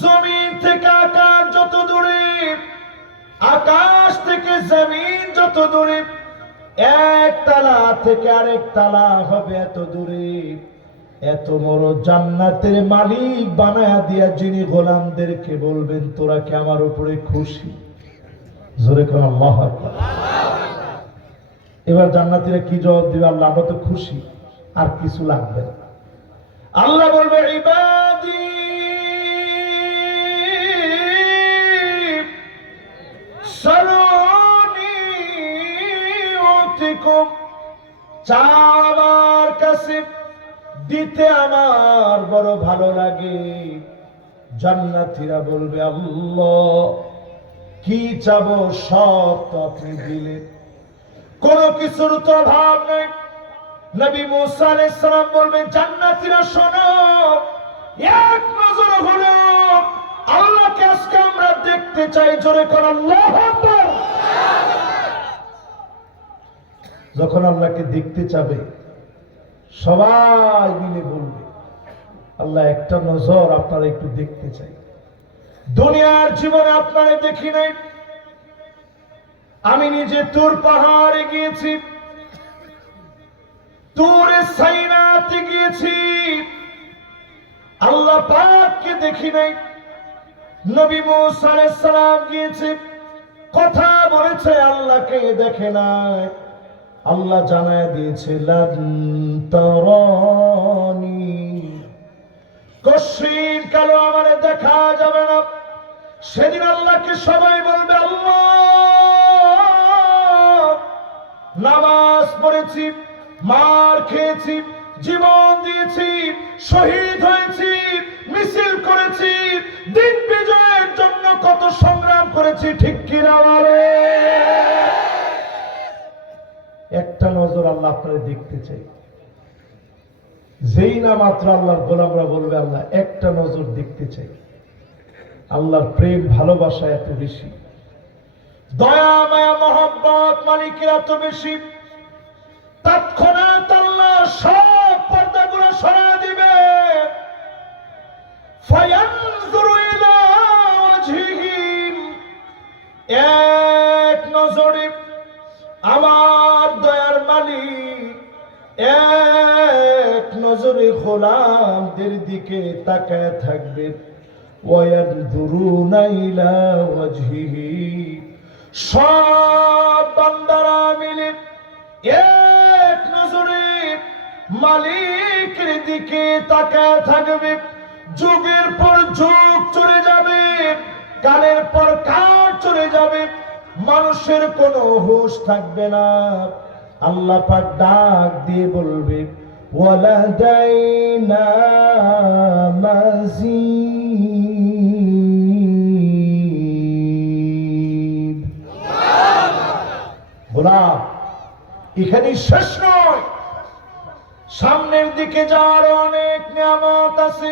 জমিন থেকে আকাশ যত দূরে, আকাশ থেকে জমিন যত দূরে, একতলা থেকে আরেকতলা হবে এত দূরে। এত বড় জান্নাতের মালিক বানায়া দিয়া যিনি গোলামদেরকে বলবেন তোরা কি আমার উপরে খুশি? জোরে কোন আল্লাহু আকবার। এবার জান্নাতীরা কি জবাব দিবে? আল্লাহ আমরা তো খুশি, আর কিছু লাগবে না। আল্লাহ বলবে, ইবাদি সালুনি উতিকুম, চাও আমার কাছে, দিতে আমার বড় ভালো লাগে। জান্নাতীরা বলবে, আল্লাহ কি চাবো সব তো আপনি দিলেন, কোনো কিছুর তো অভাব নেই। নবী মুসা আলাইহিস সালাম বলবেন, জান্নাতীরা শোনো, এক নজর হলো আল্লাহকে আজকে আমরা দেখতে চাই। জোরে কোন আল্লাহু আকবার। যখন আল্লাহকে দেখতে চাবে সবাই মিলে বলবে, আল্লাহ একটা নজর আপনারা একটু দেখতে চাই। দুনিয়ার জীবনে আপনারা দেখি নাই। আমি নিজে তুর পাহাড়ে গিয়েছি, তুরে সাইনাতে গিয়েছি, আল্লাহ পাককে দেখি নাই। নবী মুসা আলাইহিস সালাম গিয়েছে, কথা বলেছে, আল্লাহকে দেখে নাই। আল্লাহ জানায় দিয়েছে, লান তারানি, কশিন কালো আমারে দেখা যাবে না। সেদিন আল্লাহকে সবাই বলবে, আল্লাহ নামাজ পড়েছি, মার খেয়েছি, জীবন দিয়েছি, শহীদ হয়েছি, মিছিল করেছি, দিন বিজয়ের জন্য কত সংগ্রাম করেছি, ঠিক কিনা বলে? একটা নজর আল্লাহ আপনারা দেখতে চাই। যেই না মাত্র আল্লাহর গোলামরা বলবে, আল্লাহ একটা নজর দেখতে চাই। আল্লাহর প্রেম ভালোবাসা এত বেশি, দয়া মায়া মহব্বত মালিকের এত বেশি, তৎক্ষণাৎ আল্লাহ সব পর্দাগুলো সরিয়ে দিবে। ফায়ানজুরু ইলা ওয়াজহিহিম, এক নজরে আমার দয়ার মালিক এক নজরে গোলামদের দিকে তাকায় থাকবে। ওয়ায়ানজুরুনা ইলা ওয়াজহিহি, সব বান্দারা মিলে মালিকের দিকে তাকায় থাকবে। যুগের পর যুগ চলে যাবে, কালের পর কাল চলে যাবে, মানুষের কোনো হুঁশ থাকবে না। আল্লাহ পাক ডাক দিয়ে বলবে, ওয়ালাদাইনা মাজিদ। গোলাম, এখানেই শেষ নয়, সামনের দিকে যাওয়ার অনেক নিয়ামত আছে।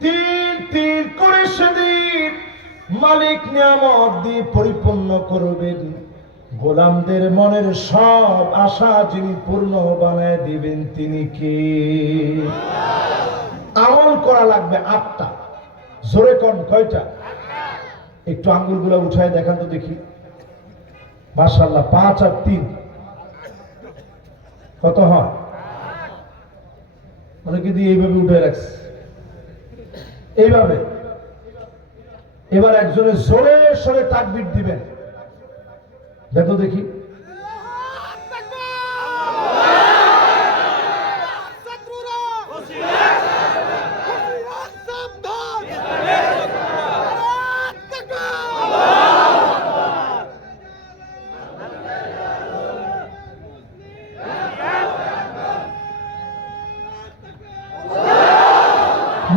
তিল তিল করে সেদিন মালিক নিয়ামত দিয়ে পরিপূর্ণ করবেন। গোলামদের মনের সব আশা যিনি পূর্ণ বানায় দিবেন তিনি কে? আমল করা লাগবে 8টা। জোরে কোন কয়টা? একটু আঙ্গুলগুলো উঠায় দেখান তো দেখি। মাশাআল্লাহ, 5 আর 3 কত হয়? অনেকে দিয়ে এইভাবে উঠে রাখছে, এইভাবে। এবার একজনে জোরে সরে তাকবীর দিবেন, দেখো দেখি।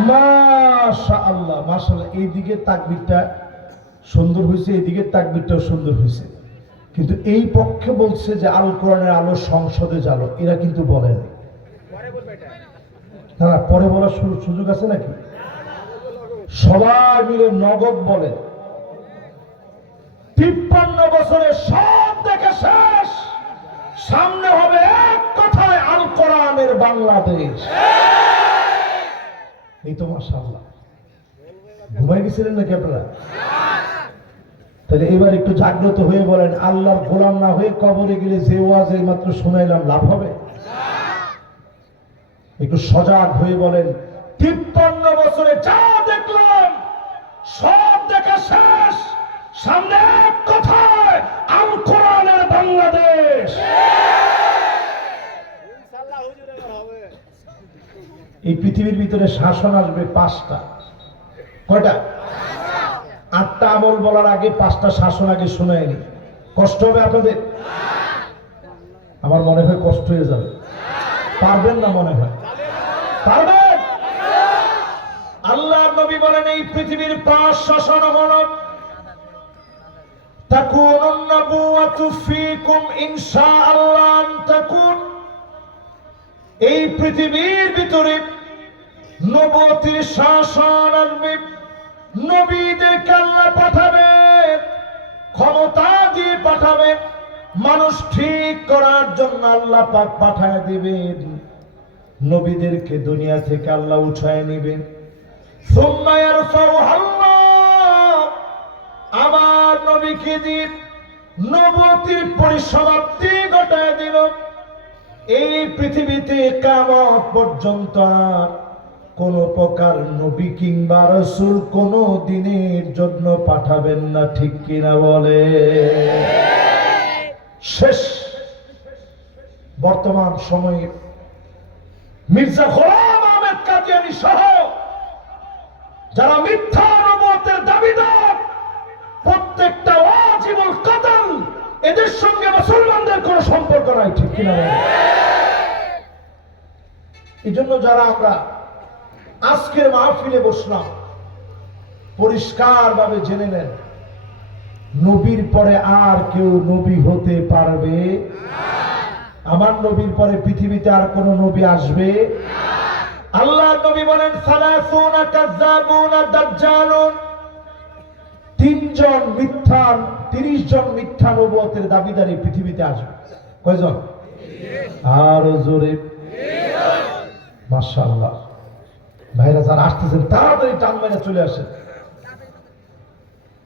মাশাআল্লাহ মাশাআল্লাহ, এই দিকের তাকবীরটা সুন্দর হয়েছে, এই দিকের তাকবীরটাও সুন্দর হয়েছে। কিন্তু এই পক্ষে বলছে যে আল কোরআনের আলো সংসদে জ্বালো, এরা কিন্তু বলেন তারা পরে বলার সুযোগ আছে নাকি? সবাই মিলে নগদ বলেন। 53 বছরে সব দেখে শেষ, সামনে হবে এক কথায় আল কোরআনের বাংলাদেশ। এই তো মাশাআল্লাহ। ঘুমাই গেছিলেন নাকি আপনারা? তাহলে এবার একটু জাগ্রত হয়ে বলেন, আল্লাহর গোলাম না হয়ে কবরে গেলে যে ওয়াজ এই মাত্র শুনাইলাম লাভ হবে? একটু সজাগ হয়ে বলেন, 53 বছরে যা দেখলাম সব দেখা শেষ, সামনে এক কথায় আল কোরআনের বাংলাদেশ। এই পৃথিবীর ভিতরে শাসন আসবে 5টা। কয়টা? 8টা আমল বলার আগে 5টা শাসন আগে শোনায়নি। কষ্ট হবে আপনাদের? আমার মনে হয় কষ্ট হয়ে যাবে। পারবেন না মনে হয়? পারবেন? আল্লাহর নবী বলেন, এই পৃথিবীর 5 শাসন হলো তাকুনুন নবুওয়াতু ফীকুম ইনশাআল্লাহ তাকুন। এই পৃথিবীর ভিতরে নবুয়তের শাসন আসবে। নবীদেরকে আল্লাহ পাঠাবে, ক্ষমতা দিয়ে পাঠাবে, মানুষ ঠিক করার জন্য আল্লাহ পাক পাঠায় দিবেন। নবীদেরকে দুনিয়া থেকে আল্লাহ উঠায় নেবেন। সুম্মা ইয়ারফাউহু আল্লাহ, আমার নবীকে দিয়ে নবুয়তের পরিসমাপ্তি ঘটায় দিল। এই পৃথিবীতে কিয়ামত পর্যন্ত আর কোন প্রকার নবী কিংবা রাসূল কোন দিনের জন্য পাঠাবেন না, ঠিক কিনা বলে? শেষ। বর্তমান সময়ে মির্জা গোলাম আহমেদ কাদিয়ানী সহ যারা মিথ্যা নবুয়তের দাবিদার, প্রত্যেকটা ওয়াজিবুল কতল, এদের সঙ্গে মুসলমানদের কোনো সম্পর্ক নাই, ঠিক কিনা বলে? এই জন্য যারা আমরা আজকের মাহফিলে বসলাম, পরিষ্কার ভাবে জেনে নেন, নবীর পরে আর কেউ নবী হতে পারবে না। আমার নবীর পরে পৃথিবীতে আর কোন নবী আসবে না। আল্লাহর নবী বলেন, সালাসুনা কাযাবুনা দাজ্জালুন, 30 জন মিথ্যা নবুয়তের দাবিদার এই পৃথিবীতে আসবে। কয়জন? আরো জোরে। মাশাআল্লাহ। ভাইরা যারা আসতেছেন তাড়াতাড়ি টান মেরে চলে আসে।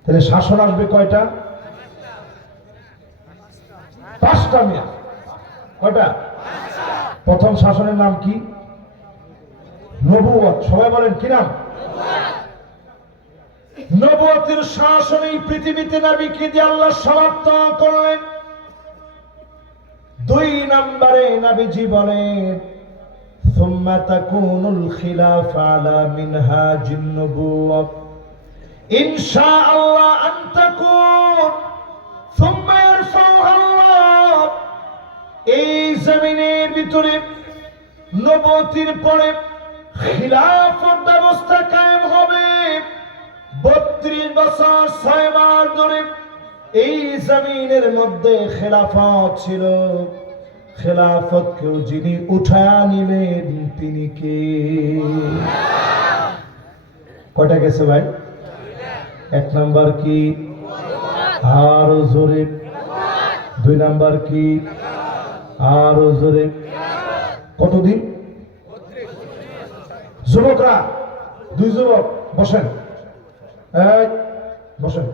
তাহলে শাসন আসবে কয়টা? 5টা মিয়া। কয়টা? প্রথম শাসনের নাম কি? নবুয়ত। সবাই বলেন কি নাম? নবুয়তের শাসন এই পৃথিবীতে নবীকে দিয়ে আল্লাহ সমাপ্ত করলেন। 2 নম্বরে নবীজি বলেন, ثم تكون الخلافة على منهاج النبوة إن شاء الله أن تكون ثم يرفعها الله এই জমিনের ভিতরে নবুয়তের পরে খিলাফত ব্যবস্থা কায়েম হবে 32 বছর 6 মাস ধরে এই জমিনের মধ্যে খেলাফত ছিল খেলাফত কেউ যিনি উঠায়া নিলেন তিনি কে কয়টা গেছে ভাই এক নাম্বার কি আরো জোরে দুই নাম্বার কি আরো জোরে কতদিন যুবকরা দুই যুবক বসেন বসেন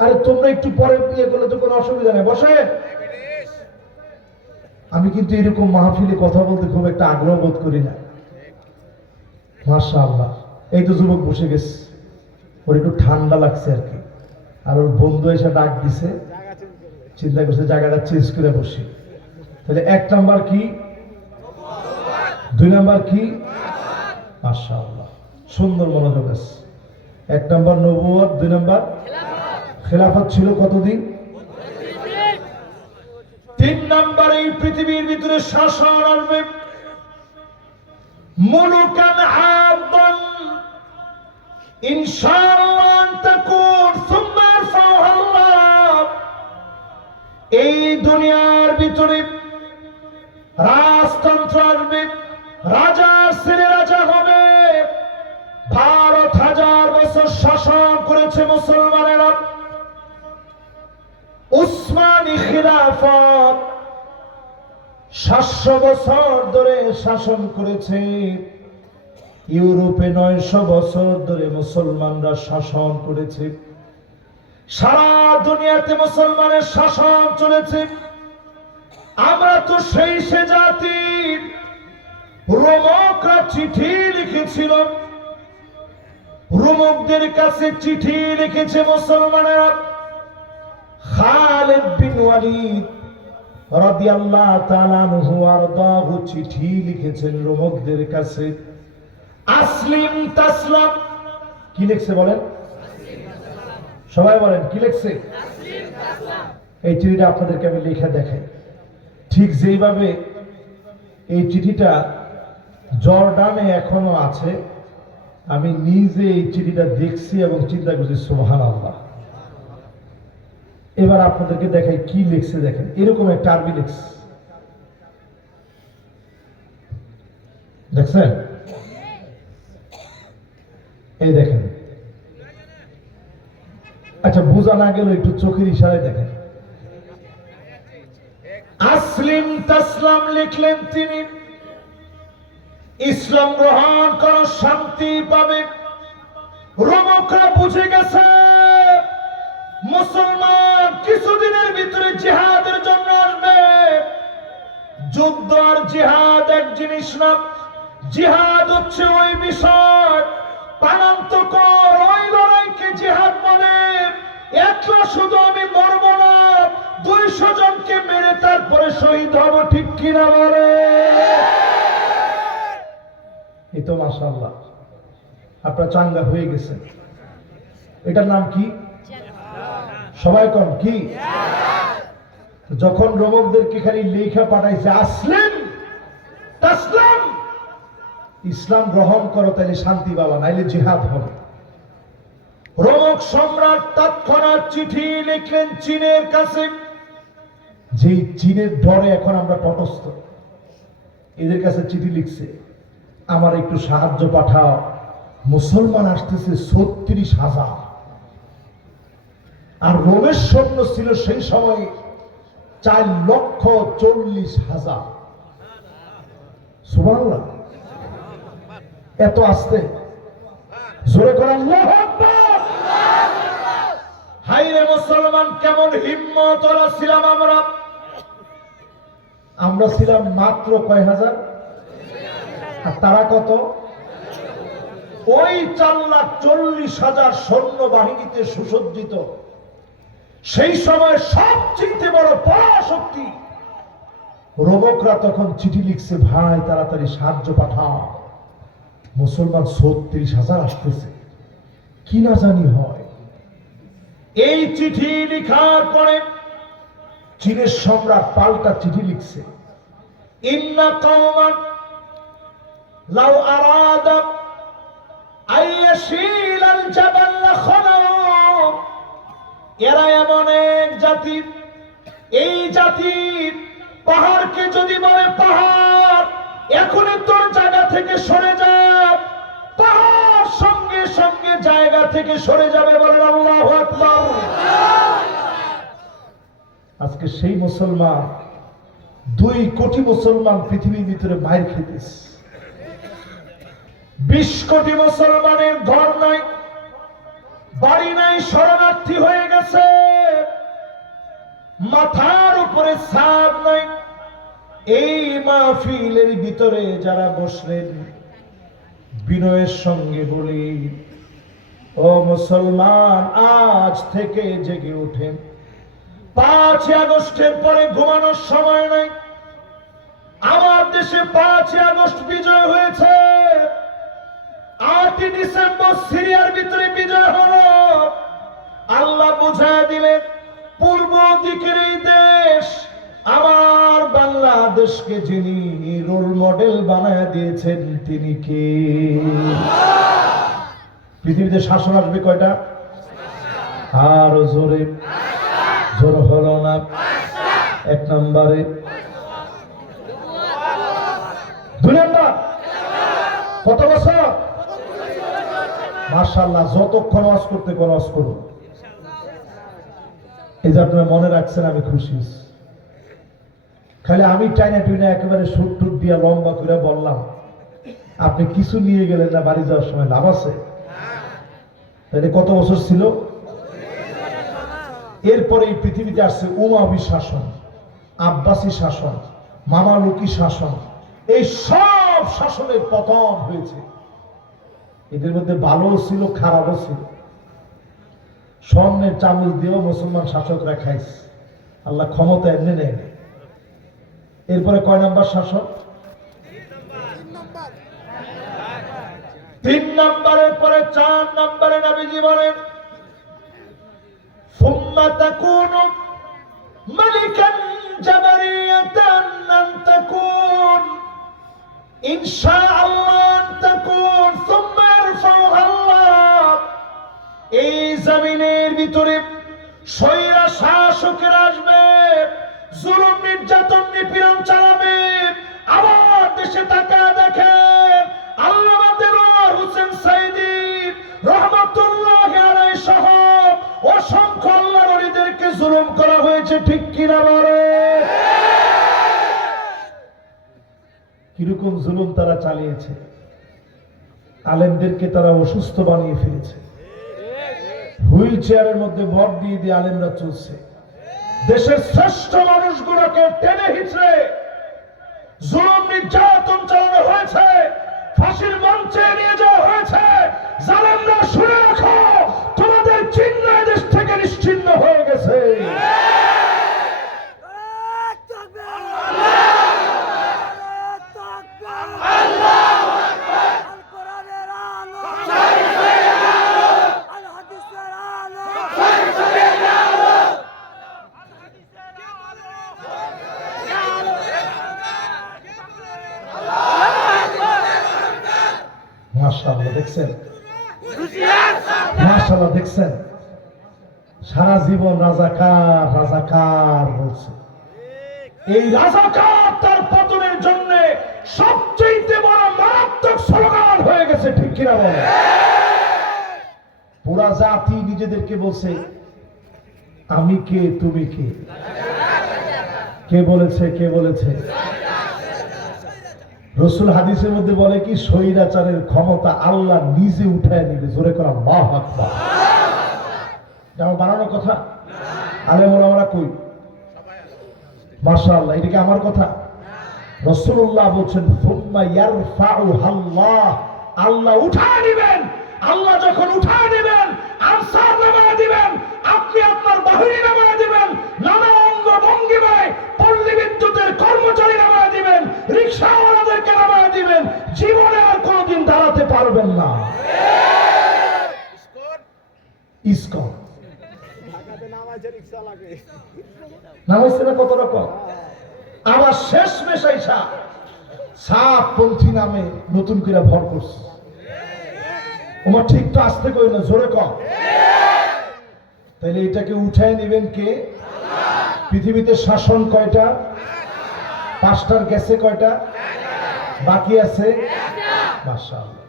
আরে তোমরা একটু পরে বিয়ে করলে তো কোনো অসুবিধা নেই বসেন আমি কিন্তু এরকম মাহফিলে কথা বলতে খুব একটা আগ্রহ বোধ করি না মাশাআল্লাহ এই তো যুবক বসে গেছে ওর একটু ঠান্ডা লাগছে আর কি আর ওর বন্ধু এসে ডাক দিছে চিন্তা করছে জায়গাটা চেঞ্জ করে বসি তাহলে এক নাম্বার কি দুই নাম্বার কি মাশাআল্লাহ সুন্দর মনোযোগ আছে এক নাম্বার নবুয়ত দুই নাম্বার খেলাফত ছিল কতদিন 3 নাম্বার এই পৃথিবীর ভিতরে শাসন আসবে মুলুকান আদম ইনশাআল্লাহ তাকুন সুম্মা ইয়ারফাউহা আল্লাহ এই দুনিয়ার ভিতরে রাজতন্ত্র আসবে রাজার ছেলে রাজা হবে 12,000 বছর শাসন করেছে মুসলমানেরা উসমানী খিলাফত 700 বছর ধরে শাসন করেছে ইউরোপে 900 বছর ধরে মুসলমানরা শাসন করেছে সারা দুনিয়াতে মুসলমানের শাসন চলেছে আমরা তো সেই সে জাতি রোমকরা চিঠি লিখেছিল রোমকদের কাছে চিঠি লিখেছে মুসলমানেরা খালিদ বিন ওয়ালিদ রাদিয়াল্লাহু তাআলা আনহু আরদাহু চিঠি লিখেছেন রোমকদের কাছে আসলিম তাসলাম কি লিখছে বলেন সবাই বলেন কি লিখছে আসলিম তাসলাম এই চিঠিটা আপনাদেরকে আমি লেখা দেখাই ঠিক যেভাবে এই চিঠিটা জর্ডানে এখনো আছে আমি নিজে এই চিঠিটা দেখছি এবং চিন্তা করছি সুবহানাল্লাহ এবার আপনাদেরকে দেখাই কি লিখছে দেখেন এরকম একটা আরবি লিখছে দেখছেন এই দেখেন আচ্ছা বোঝা না গেল একটু চোখের ইশারায় দেখেন আসলিম তাসলাম লিখলেন তিনি ইসলাম গ্রহণ করো শান্তি পাবে রোমকরা বুঝে গেছে মুসলমান কিছুদিনের ভিতরে জিহাদের জন্য আসবে যুদ্ধ আর জিহাদ এক জিনিস না জিহাদ হচ্ছে ওই বিষয় প্রাণান্তকর ওই লড়াইকে জিহাদ বলে একলা শুধু আমি মরবো না 200 জনকে মেরে তারপরে শহীদ হব ঠিক কিনা বলে এই তো মাশাআল্লাহ আপনারা চাঙ্গা হয়ে গেছেন এটার নাম কি সবাই কোন কি যখন রোমকদেরকে খালি লেখা পাঠাইছে আসলিম তাসলাম ইসলাম গ্রহণ করো তাহলে শান্তি পাবা নাইলে জিহাদ হবে রোমক সম্রাট তৎক্ষণাৎ চিঠি লিখলেন চীনের কাছে যে চীনের ডরে এখন আমরা তটস্থ এদের কাছে চিঠি লিখছে আমার একটু সাহায্য পাঠাও মুসলমান আসতেছে 36,000 আর রোমের সৈন্য ছিল সেই সময় 4,40,000 সুবহানাল্লাহ এত আসতে জোরে করে আল্লাহু আকবার হায়রে মুসলমান কেমন হিম্মত ওরা ছিলাম আমরা ছিলাম মাত্র কয় হাজার আর তারা কত ওই 4,40,000 সৈন্য বাহিনীতে সুসজ্জিত সেই সময় সবচেয়ে বড় পরাশক্তি রোমকরা তখন চিঠি লিখছে, ভাই তাড়াতাড়ি সাহায্য পাঠাও, মুসলমান ৩৬,০০০ আসতেছে, কি না জানি হয়। এই চিঠি লিখার পরে চীনের সম্রাট পাল্টা চিঠি লিখছে, ইন্না কওমান লাউ আরাদা আইয়াশিলাল জাবাল লাখালাউ, এরা এমন এক জাতি, এই জাতির পাহাড়কে যদি বলে পাহাড় এখনই তোর জায়গা থেকে সরে যা, পাহাড় সঙ্গে সঙ্গে জায়গা থেকে সরে যাবে। বলেন আল্লাহু আকবার। আজকে সেই মুসলমান, 2 কোটি মুসলমান পৃথিবীর ভিতরে মায়ের খেতেছে, 20 কোটি মুসলমানের ঘর নাই, বাড়ি নাই, শরণার্থী হয়ে গেছে, মাথার উপরে ছাদ নাই। এই মাহফিলের ভিতরে যারা বসলেন, বিনয়ের সঙ্গে বলি, ও মুসলমান, আজ থেকে জেগে ওঠেন। 5 আগস্টের পরে ঘুমানোর সময় নাই। আমার দেশে 5 আগস্ট বিজয় হয়েছে, 8 ডিসেম্বর সিরিয়ার ভিতরে বিজয় হলো। আল্লাহ বুঝায় দিলেন, পূর্ব দিকের এই দেশ, আমার বাংলাদেশকে যিনি রোল মডেল বানায় দিয়েছেন তিনি কে? পৃথিবীতে শাসন আসবে কয়টা? আরো জোরে, জোর হলো না। 1 নম্বরে, 2 নম্বর, কত বছর? মাশাআল্লাহ, যতক্ষণ ওয়াজ করতে ওয়াজ করুন। এই যে আপনারা মনে রাখছেন, আমি খুশি। খালি আমি টাইনা টুইনা একেবারে সুট টুট দিয়া লম্বা করে বললাম, আপনি কিছু নিয়ে গেলেন না, বাড়ি যাওয়ার সময় লাভ আছে? তাহলে কত বছর ছিল? এরপরে এই পৃথিবীতে আসছে উমাবি শাসন, আব্বাসী শাসন, মামালুকি শাসন। এই সব শাসনের পতন হয়েছে। এদের মধ্যে ভালোও ছিল, খারাপও ছিল। স্বর্ণের চামচ দিয়েও মুসলমান শাসকরা খাইছে, আল্লাহ ক্ষমতা এমনি নেয়। এরপরে কয় নাম্বার শাসক? 3 নম্বরের পরে 4 নম্বরে নবীজি বলেন, সুম্মা তাকুনু মালিকান জাবারিয়াতান আন তাকুন ইনশাআল্লাহ তাকুন সুম্মা ইয়ারফাউহা আল্লাহ। এই জমিনের ভিতরে স্বৈরা শাসকেরা আসবে, জুলুম নির্যাতন নিপীড়ন চালাবে। আমার দেশে তাকায় দেখেন, আল্লামা দেলোয়ার হোসেন সাইদী রহমাতুল্লাহি আলাইহি সহ অসংখ্য আল্লাহর ওলিদেরকে জুলুম করা হয়েছে, ঠিক কিনা বলে? কিরকম জুলুম তারা চালিয়েছে? আলেমদেরকে তারা অসুস্থ বানিয়ে ফেলেছে, হুইল চেয়ারের মধ্যে ভর দিয়ে দিয়ে আলেমরা চলছে। দেশের শ্রেষ্ঠ মানুষগুলোকে টেনে হিচড়ে জুলুম নির্যাতন চালানো হয়েছে, ফাঁসির মঞ্চে নিয়ে যাওয়া হয়েছে। জালেমরা শুনে রাখো, তোমাদের চিহ্ন দেশ থেকে নিশ্চিহ্ন হয়ে গেছে। মাশাআল্লাহ, দেখছেন? মাশাআল্লাহ, দেখছেন? সারা জীবন রাজাকার রাজাকার বলছে। এই রাজাকার তার পতনের জন্য সবচেয়ে বড় মারাত্মক স্লোগান হয়ে গেছে, ঠিক কিনা বলে? পুরা জাতি নিজেদেরকে বলছে, আমি কে তুমি কে? কে বলেছে? কে বলেছে? রাসূল হাদিসের মধ্যে বলে কি, স্বৈরাচারের ক্ষমতা আল্লাহ নিজে উঠায় নিবে। জোরে করা আল্লাহু আকবার। আমার বানানোর কথা? আলেম ওলামারা কই? মাশাআল্লাহ, এটা কি আমার কথা? রাসূলুল্লাহ বলেন, সুম্মা ইয়ারফাউহা আল্লাহ, আল্লাহ উঠায় নেবেন। আল্লাহ যখন উঠায় নেবেন, আনসার নামায় দিবেন, আপনি আপনার বাহিনী নামায় দিবেন, নানা অঙ্গ ভঙ্গিমায় পল্লী বিদ্যুতের কর্মচারী ইসকন নাম হয়েছে না কত রকম। আবার শেষ মেশাইসা সাতপন্থী নামে নতুন করে ভর করছে। ওমা ঠিক তো আসতে কই না, জোরে কম। তাইলে এটাকে উঠায় নেবেন কে? পৃথিবীতে শাসন কয়টা? 5টার গেছে কয়টা? বাকি আছে মাশাআল্লাহ।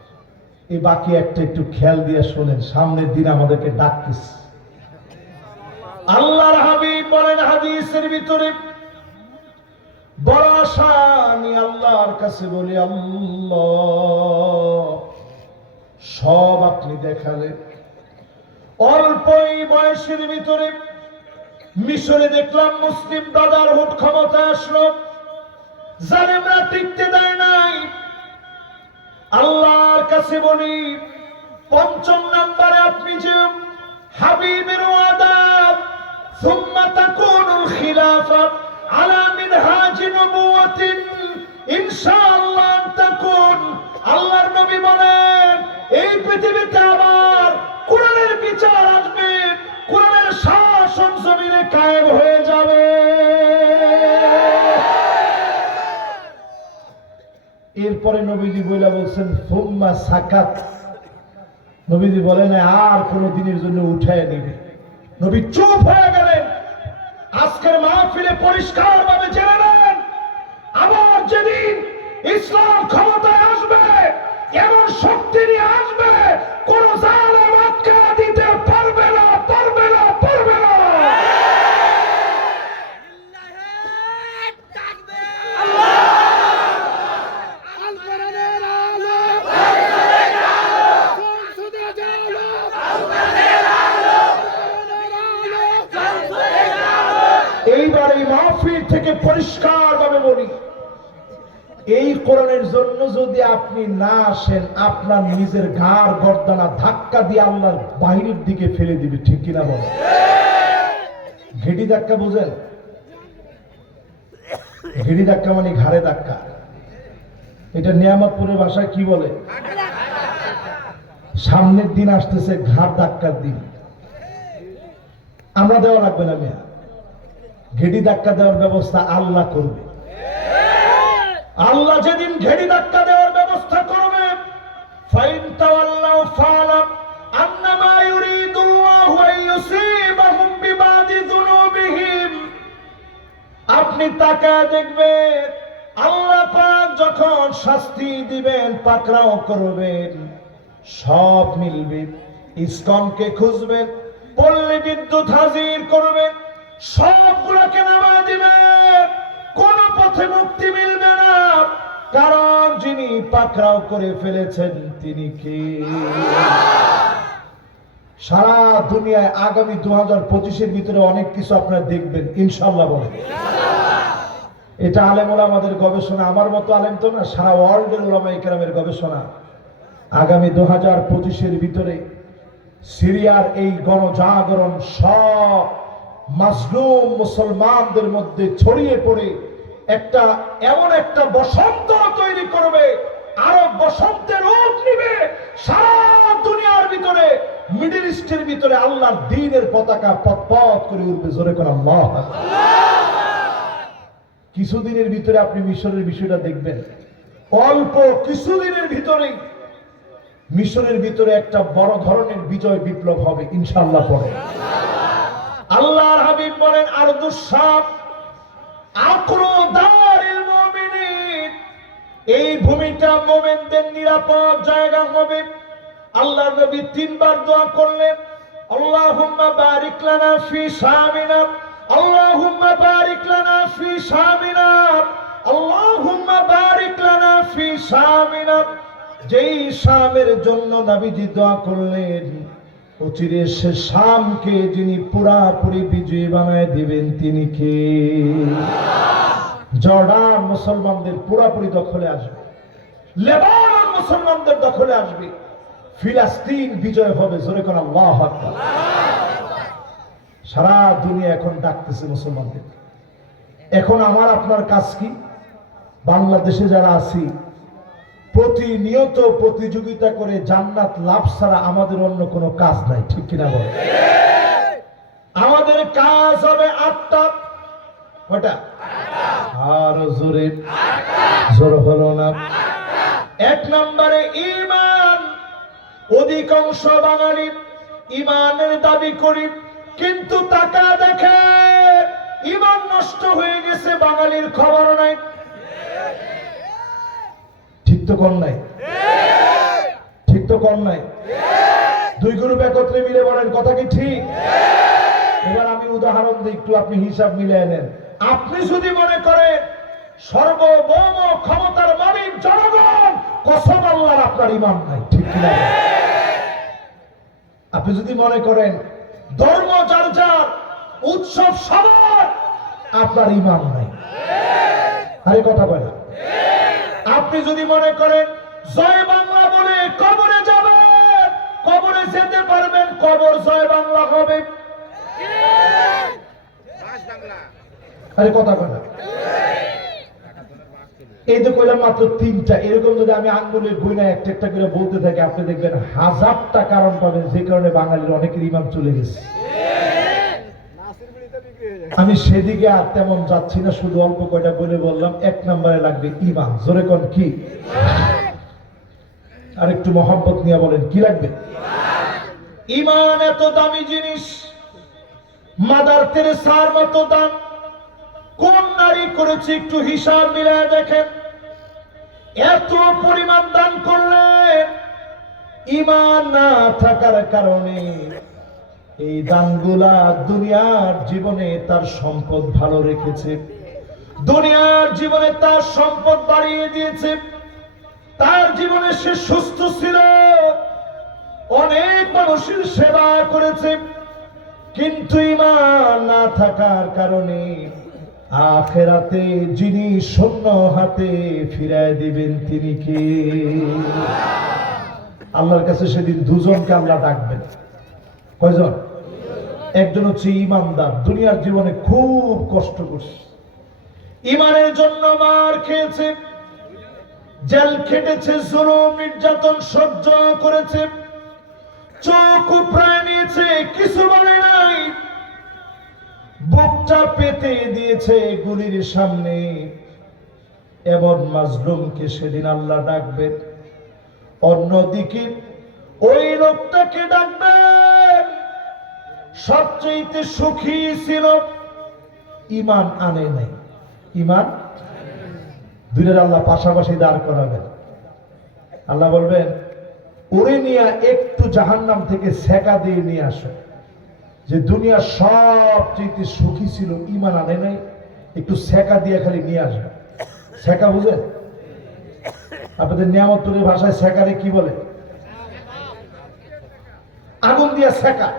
এই বাকি একটা একটু খেয়াল দিয়ে শোনেন, সামনের দিন আমাদেরকে ডাকতেছে। আল্লাহর হাবিব বলেন হাদিসের ভিতরে, বড় আশা আমি আল্লাহর কাছে বলি, আল্লাহ সব আপনি দেখালেন। অল্পই বয়সের ভিতরে মিশরে দেখলাম মুসলিম ব্রাদারহুড ক্ষমতায় আসলো, জালেমরা টিকতে দেয় নাই। আল্লাহর কাছে বলি, 5ম নম্বরে আপনি যে হাবিবের ওয়াদা সুম্মা তাকুনুল খিলাফা আলা মিনহাজি নবুওয়াতিন ইনশাআল্লাহ তাকুন। আল্লাহর নবী বলেন এই পৃথিবীতে আবার কোরআনের বিচার আসবে, কোরআনের শাসন জমিনে কায়েম হয়ে যাবে। এরপরে নবীজি বইলা বলছেন ফুম্মা সাকাত। নবীজি বলেন আর কোন দিনের জন্য উঠায় নিবে। নবী চুপ হয়ে গেলেন। আজকের মাহফিলে পরিষ্কার ভাবে জেনে নেন, আবার যেদিন ইসলাম ক্ষমতায় আসবে, এমন শক্তি নিয়ে আসবে কোন জালেম আটকা দিতে পারবে না, পারবে না, পারবে না। এইবার এই মাহফিল থেকে পরিষ্কার ভাবে বলি, এই কোরআনের জন্য যদি আপনি না আসেন, আপনার নিজের ঘাড় গর্দানা ধাক্কা দিয়ে আল্লাহর বাহিরের দিকে ফেলে দিবে, ঠিক কিনা বলেন? ঘেটি ধাক্কা বুঝেন? ঘেটি ধাক্কা মানে ঘাড়ে ধাক্কা। এটা নিয়ামতপুরের ভাষায় কি বলে? সামনের দিন আসতেছে ঘাড় ধাক্কার দিন। আমরা দেওয়া লাগবে না মেয়া, ঘেটি ধাক্কা দেওয়ার ব্যবস্থা আল্লাহ করবে। আল্লাহ যেদিন ঘেটি ধাক্কা দেওয়ার ব্যবস্থা করবে, ফাইন তাওয়াল্লাউ ফালাম আন্নামা ইউরিদুল্লাহু আন ইউসিবাহুম বিবাদি যুনুবিহিম। আপনি তাকায় দেখবেন আল্লাহ পাক যখন শাস্তি দিবেন, পাকড়াও করবেন, সব মিলবে। ইসকনকে খুঁজবেন, পল্লী বিদ্যুৎ হাজির করবেন, সবগুলোকে নামায় দিবেন, কোন পথে মুক্তি মিলবে না। কারণ যিনি পাকড়াও করে ফেলেছেন তিনি কে? সারা দুনিয়ায় আগামী 2025-এর ভিতরে অনেক কিছু আপনারা দেখবেন ইনশাআল্লাহ বলেন। এটা আলেম ওলামাদের গবেষণা, আমার মতো আলেম তো না, সারা ওয়ার্ল্ডের ওলামায়ে কেরামের গবেষণা। আগামী 2025-এর ভিতরে সিরিয়ার এই গণজাগরণ সব মাজলুম মুসলমানদের মধ্যে ছড়িয়ে পড়ে একটা এমন একটা বসন্ত তৈরি করবে, আরব বসন্তের রূপ নিবে। সারা দুনিয়ার ভিতরে, মিডল ইস্টের ভিতরে আল্লাহর দ্বীনের পতাকা পথ করে উঠবে। জোরে করে আল্লাহু আকবার। কিছুদিনের ভিতরে আপনি মিশরের বিষয়টা দেখবেন, অল্প কিছুদিনের ভিতরে মিশরের ভিতরে একটা বড় ধরনের বিজয় বিপ্লব হবে ইনশাআল্লাহ। পরে আল্লাহর হাবিব বলেন আরদুস শাম আকরু দারিল মুমিনিন, এই ভূমিটা মুমিনদের নিরাপদ জায়গা হবে। আল্লাহর নবী 3 বার দোয়া করলেন, আল্লাহুম্মা বারিক লানা ফি শামিনা, আল্লাহুম্মা বারিক লানা ফি শামিনা, আল্লাহুম্মা বারিক লানা ফি শামিনা। যেই শামের জন্য নবীজি দোয়া করলেন, অচিরে সে শামকে যিনি পুরাপুরি বিজয়ী বানায় দিবেন তিনি কে? জর্ডান মুসলমানদের পুরাপুরি দখলে আসবে, লেবানন মুসলমানদের দখলে আসবে, ফিলিস্তিন বিজয় হবে। জোরে করে আল্লাহু আকবার। সারা দুনিয়া এখন ডাকতেছে মুসলমানদের। এখন আমার আপনার কাজ কি? বাংলাদেশে যারা আছি প্রতিনিয়ত প্রতিযোগিতা করে জান্নাত লাভ ছাড়া আমাদের অন্য কোনো কাজ নাই, ঠিক কিনা বলে? আমাদের কাজ হবে 8টা। কয়টা? আর জোরে জোর হলো না। 1 নম্বরে ঈমান। অধিকাংশ বাঙালি ঈমানের দাবি করি, কিন্তু টাকা দেখে ঈমান নষ্ট হয়ে গেছে, বাঙালির খবর নাই। ঠিক তো কম নাই? ঠিক তো কম নাই? দুই গ্রুপ একত্রে মিলে বলেন, কথা কি ঠিক? এবার আমি উদাহরণ দিই, একটু আপনি হিসাব মিলিয়ে নেন। আপনি যদি মনে করেন সর্বভৌম ক্ষমতার মালিক জনগণ, কসম আল্লাহর আপনার ঈমান নাই, ঠিক কিনা? আপনি যদি মনে করেন ধর্ম যার যার, উৎসব সবার, আপনার ঈমান নাই। আরে কথা বলে। আপনি যদি মনে করেন জয় বাংলা বলে কবরে যাবেন, কবরে যেতে পারবেন, কবর জয় বাংলা হবে। আরে কথা বলে। এই তো কইলাম মাত্র 3টা। এরকম যদি আমি আঙ্গুলে গুণা একটা একটা করে বলতে থাকি, আপনি দেখবেন 1000টা কারণ পাবেন যে কারণে বাঙালির অনেকের ঈমান চলে গেছে। আমি সেদিকে আর তেমন যাচ্ছি না, শুধু অল্প কয়টা বলে বললাম। 1 নম্বরে লাগবে ঈমান। জোরে কোন কি? আর একটু মহব্বত নিয়ে বলেন, কি লাগবে? ঈমান এত দামি জিনিস, মাদার তেরেসার মতো দান কোন নারী করেছে? একটু হিসাব মিলায় দেখেন। এত পরিমাণ দান করলেন, ঈমান না থাকার কারণে এই দানগুলা দুনিয়ার জীবনে তার সম্পদ ভালো রেখেছে, দুনিয়ার জীবনে তার সম্পদ বাড়িয়ে দিয়েছে, তার জীবনে সে সুস্থ ছিল, অনেক মানুষের সেবা করেছে। কিন্তু ঈমান না থাকার কারণে আখিরাতে যিনি শূন্য হাতে ফিরায় দিবেন তিনি কে? আল্লাহর কাছে সেদিন দুজনকে আল্লাহ ডাকবেন। কয়জন? একজন হচ্ছে ঈমানদার, দুনিয়ার জীবনে খুব কষ্ট করছে, ঈমানের জন্য মার খেয়েছে, জেল খেটেছে, জুলুম নির্যাতন সহ্য করেছে, চোখ উপড়ায় নিয়েছে, কিছু বলে নাই, বুকটা পেতে দিয়েছে গুলির সামনে। এমন মাজলুমকে সেদিন আল্লাহ ডাকবেন। অন্যদিকে ওই লোকটাকে ডাকবেন সবচেয়ে সুখী ছিল, ঈমান আনে নাই। ঈমান দুইটার আল্লাহ পাশাপাশি দাঁড় করাবেন। আল্লাহ বলবেন, ওরে নিয়ে একটু জাহান্নাম থেকে সেকা দিয়ে নিয়ে আসো, যে দুনিয়া সবচেয়ে সুখী ছিল, ঈমান আনে নাই, একটু সেকা দিয়ে খালি নিয়ে আসবে। সেকা বুঝেন? আপনাদের নিয়ামতপুরের ভাষায় সেকারে কি বলে? আগুন দিয়া সেকা।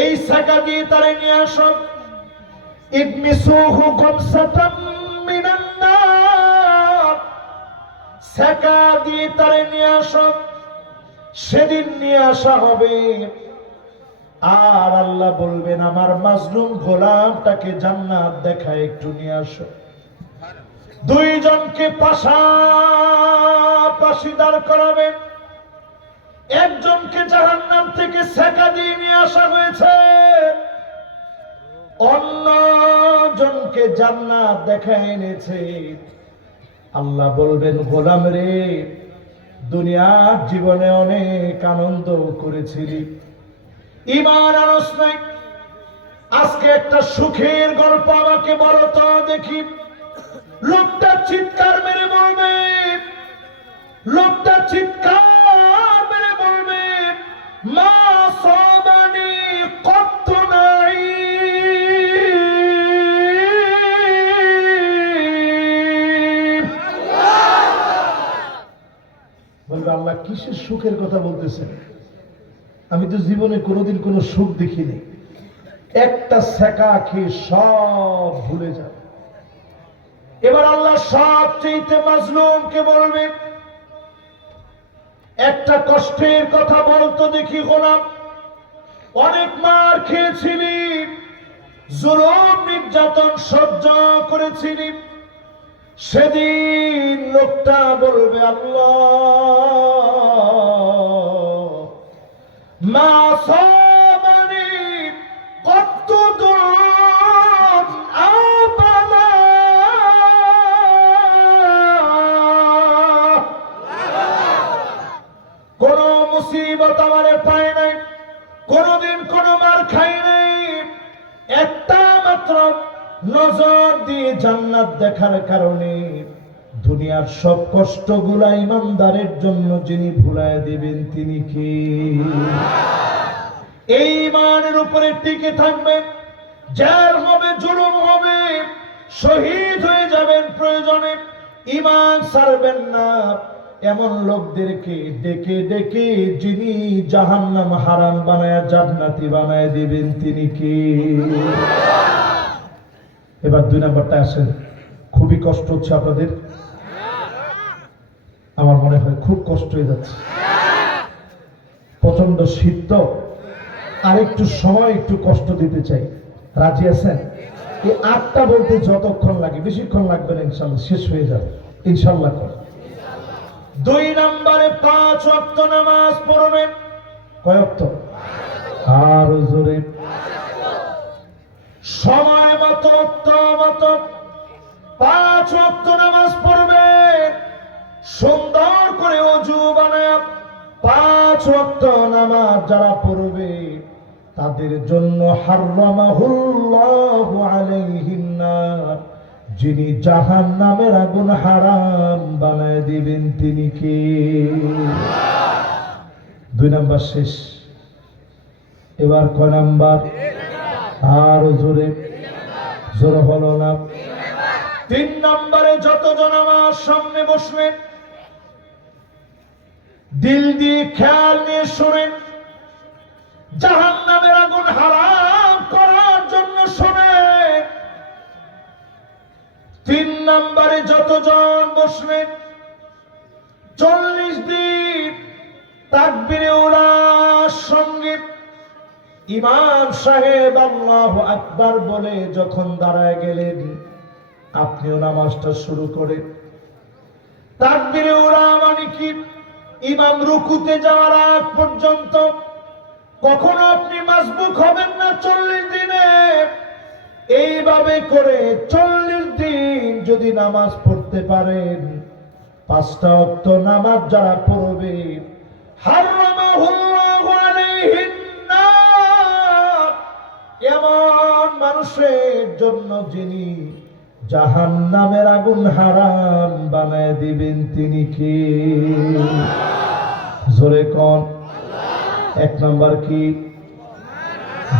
এই সেকা দিয়ে তারে নিয়ে আসো। ইদমিসুহু গামসাতাম মিনান নার, সেকা দিয়ে তারে নিয়ে আসো। সেদিন নিয়ে আসা হবে, আর আল্লাহ বলবেন, আমার মাজলুম গোলামটাকে জান্নাত দেখায় একটু নিয়ে আসো। দুইজনকে পাশাপাশি দাঁড় করাবেন। একজনকে জাহান্নাম থেকে সেকা দিয়ে নিয়ে আসা হয়েছে, অন্যজনকে জান্নাত দেখায় এনেছে। আল্লাহ বলবেন, গোলাম রে, দুনিয়ার জীবনে অনেক আনন্দ করেছিলি, ঈমান আনস নাই, আজকে একটা সুখের গল্প আমাকে বলো তো দেখি। লোকটা চিৎকার মেরে বলবে, লোকটা চিৎকার মেরে বলবে, মা সাবানি কত নাই। বলবে, আল্লাহ কিসের সুখের কথা বলতেছেন? আমি তো জীবনে কোনোদিন কোনো সুখ দেখিনি। একটা সেকা খেয়ে সব ভুলে যায়। এবার আল্লাহ সবচেয়ে মাজলুমকে বলবে, একটা কষ্টের কথা বলতো দেখি গোলাম, অনেক মার খেয়েছিলি, জুলুম নির্যাতন সহ্য করেছিলি, সেদিন লোকটা বলবে আল্লাহ মা সাবানি কত দুন আবালা, কোন মুসিবত আমারে পায় নাই, কোনদিন কোন মার খাই নাই, একটা মাত্র নজর দিয়ে জান্নাত দেখার কারণে দুনিয়ার সব কষ্টগুলা ইমানদারের জন্য যিনি ভুলায় দিবেন তিনি কে? এই ইমানের উপরে টিকে থাকবেন, জেল হবে, জুলুম হবে, শহীদ হয়ে যাবেন, প্রয়োজনে ইমান ছাড়বেন না, এমন লোকদেরকে ডেকে ডেকে যিনি জাহান্নাম হারাম বানায় জান্নাতি বানায় দিবেন তিনি কে? এবার 2 নম্বরটা আসেন। খুবই কষ্ট হচ্ছে আপনাদের? আমার মনে হয় খুব কষ্ট হয়ে যাচ্ছে, প্রচন্ড শীত তো, আর একটু সময় একটু কষ্ট দিতে চাই। রাজি আছেন? এই 8টা বলতে যতক্ষণ লাগে, বেশিক্ষণ লাগবে না, ইনশাল্লাহ শেষ হয়ে যাবে ইনশাল্লাহ। 2 নম্বরে 5 ওয়াক্ত নামাজ পড়বেন। কয় ওয়াক্ত? আর জোরে। সময় মতো মতো 5 ওয়াক্ত নামাজ পড়বেন, সুন্দর করে ওযু বানায় 5 ওয়াক্ত নামাজ যারা পড়বে তাদের জন্য হারামাহুল্লাহু আলাইহিন নার, যিনি জাহান্নামের আগুন হারাম বানায় দিবেন তিনি কে? 2 নাম্বার শেষ। এবার কয় নাম্বার? আর জোরে, জোরে হলো না। 3 নম্বরে যতজন আমার সামনে বসবেন দিল দিয়ে খেয়াল নিয়ে শুনেন, জাহান্নামের আগুন হারাম করার জন্য শুনেন। 3 নম্বরে যতজন বসবেন 40 দিন তাকবীরে উলার সঙ্গে ইমাম সাহেব আল্লাহু আকবার বলে যখন দাঁড়ায় গেলেন, আপনিও নামাজটা শুরু করেন। তাকবীরে উলা মানে কি? ইমাম রুকুতে যাওয়ার আগ পর্যন্ত কখনো আপনি মাসবুক হবেন না 40 দিনে। এইভাবে করে 40 দিন যদি নামাজ পড়তে পারেন, 5টা ওয়াক্ত নামাজ যারা পড়বে হারামাহুল্লাহু আলাইহিন নার, এমন মানুষের জন্য যিনি জাহান্নামের আগুন হারাম বানায় দিবেন তিনি কে? জোরে কোন? 1 নাম্বার কি?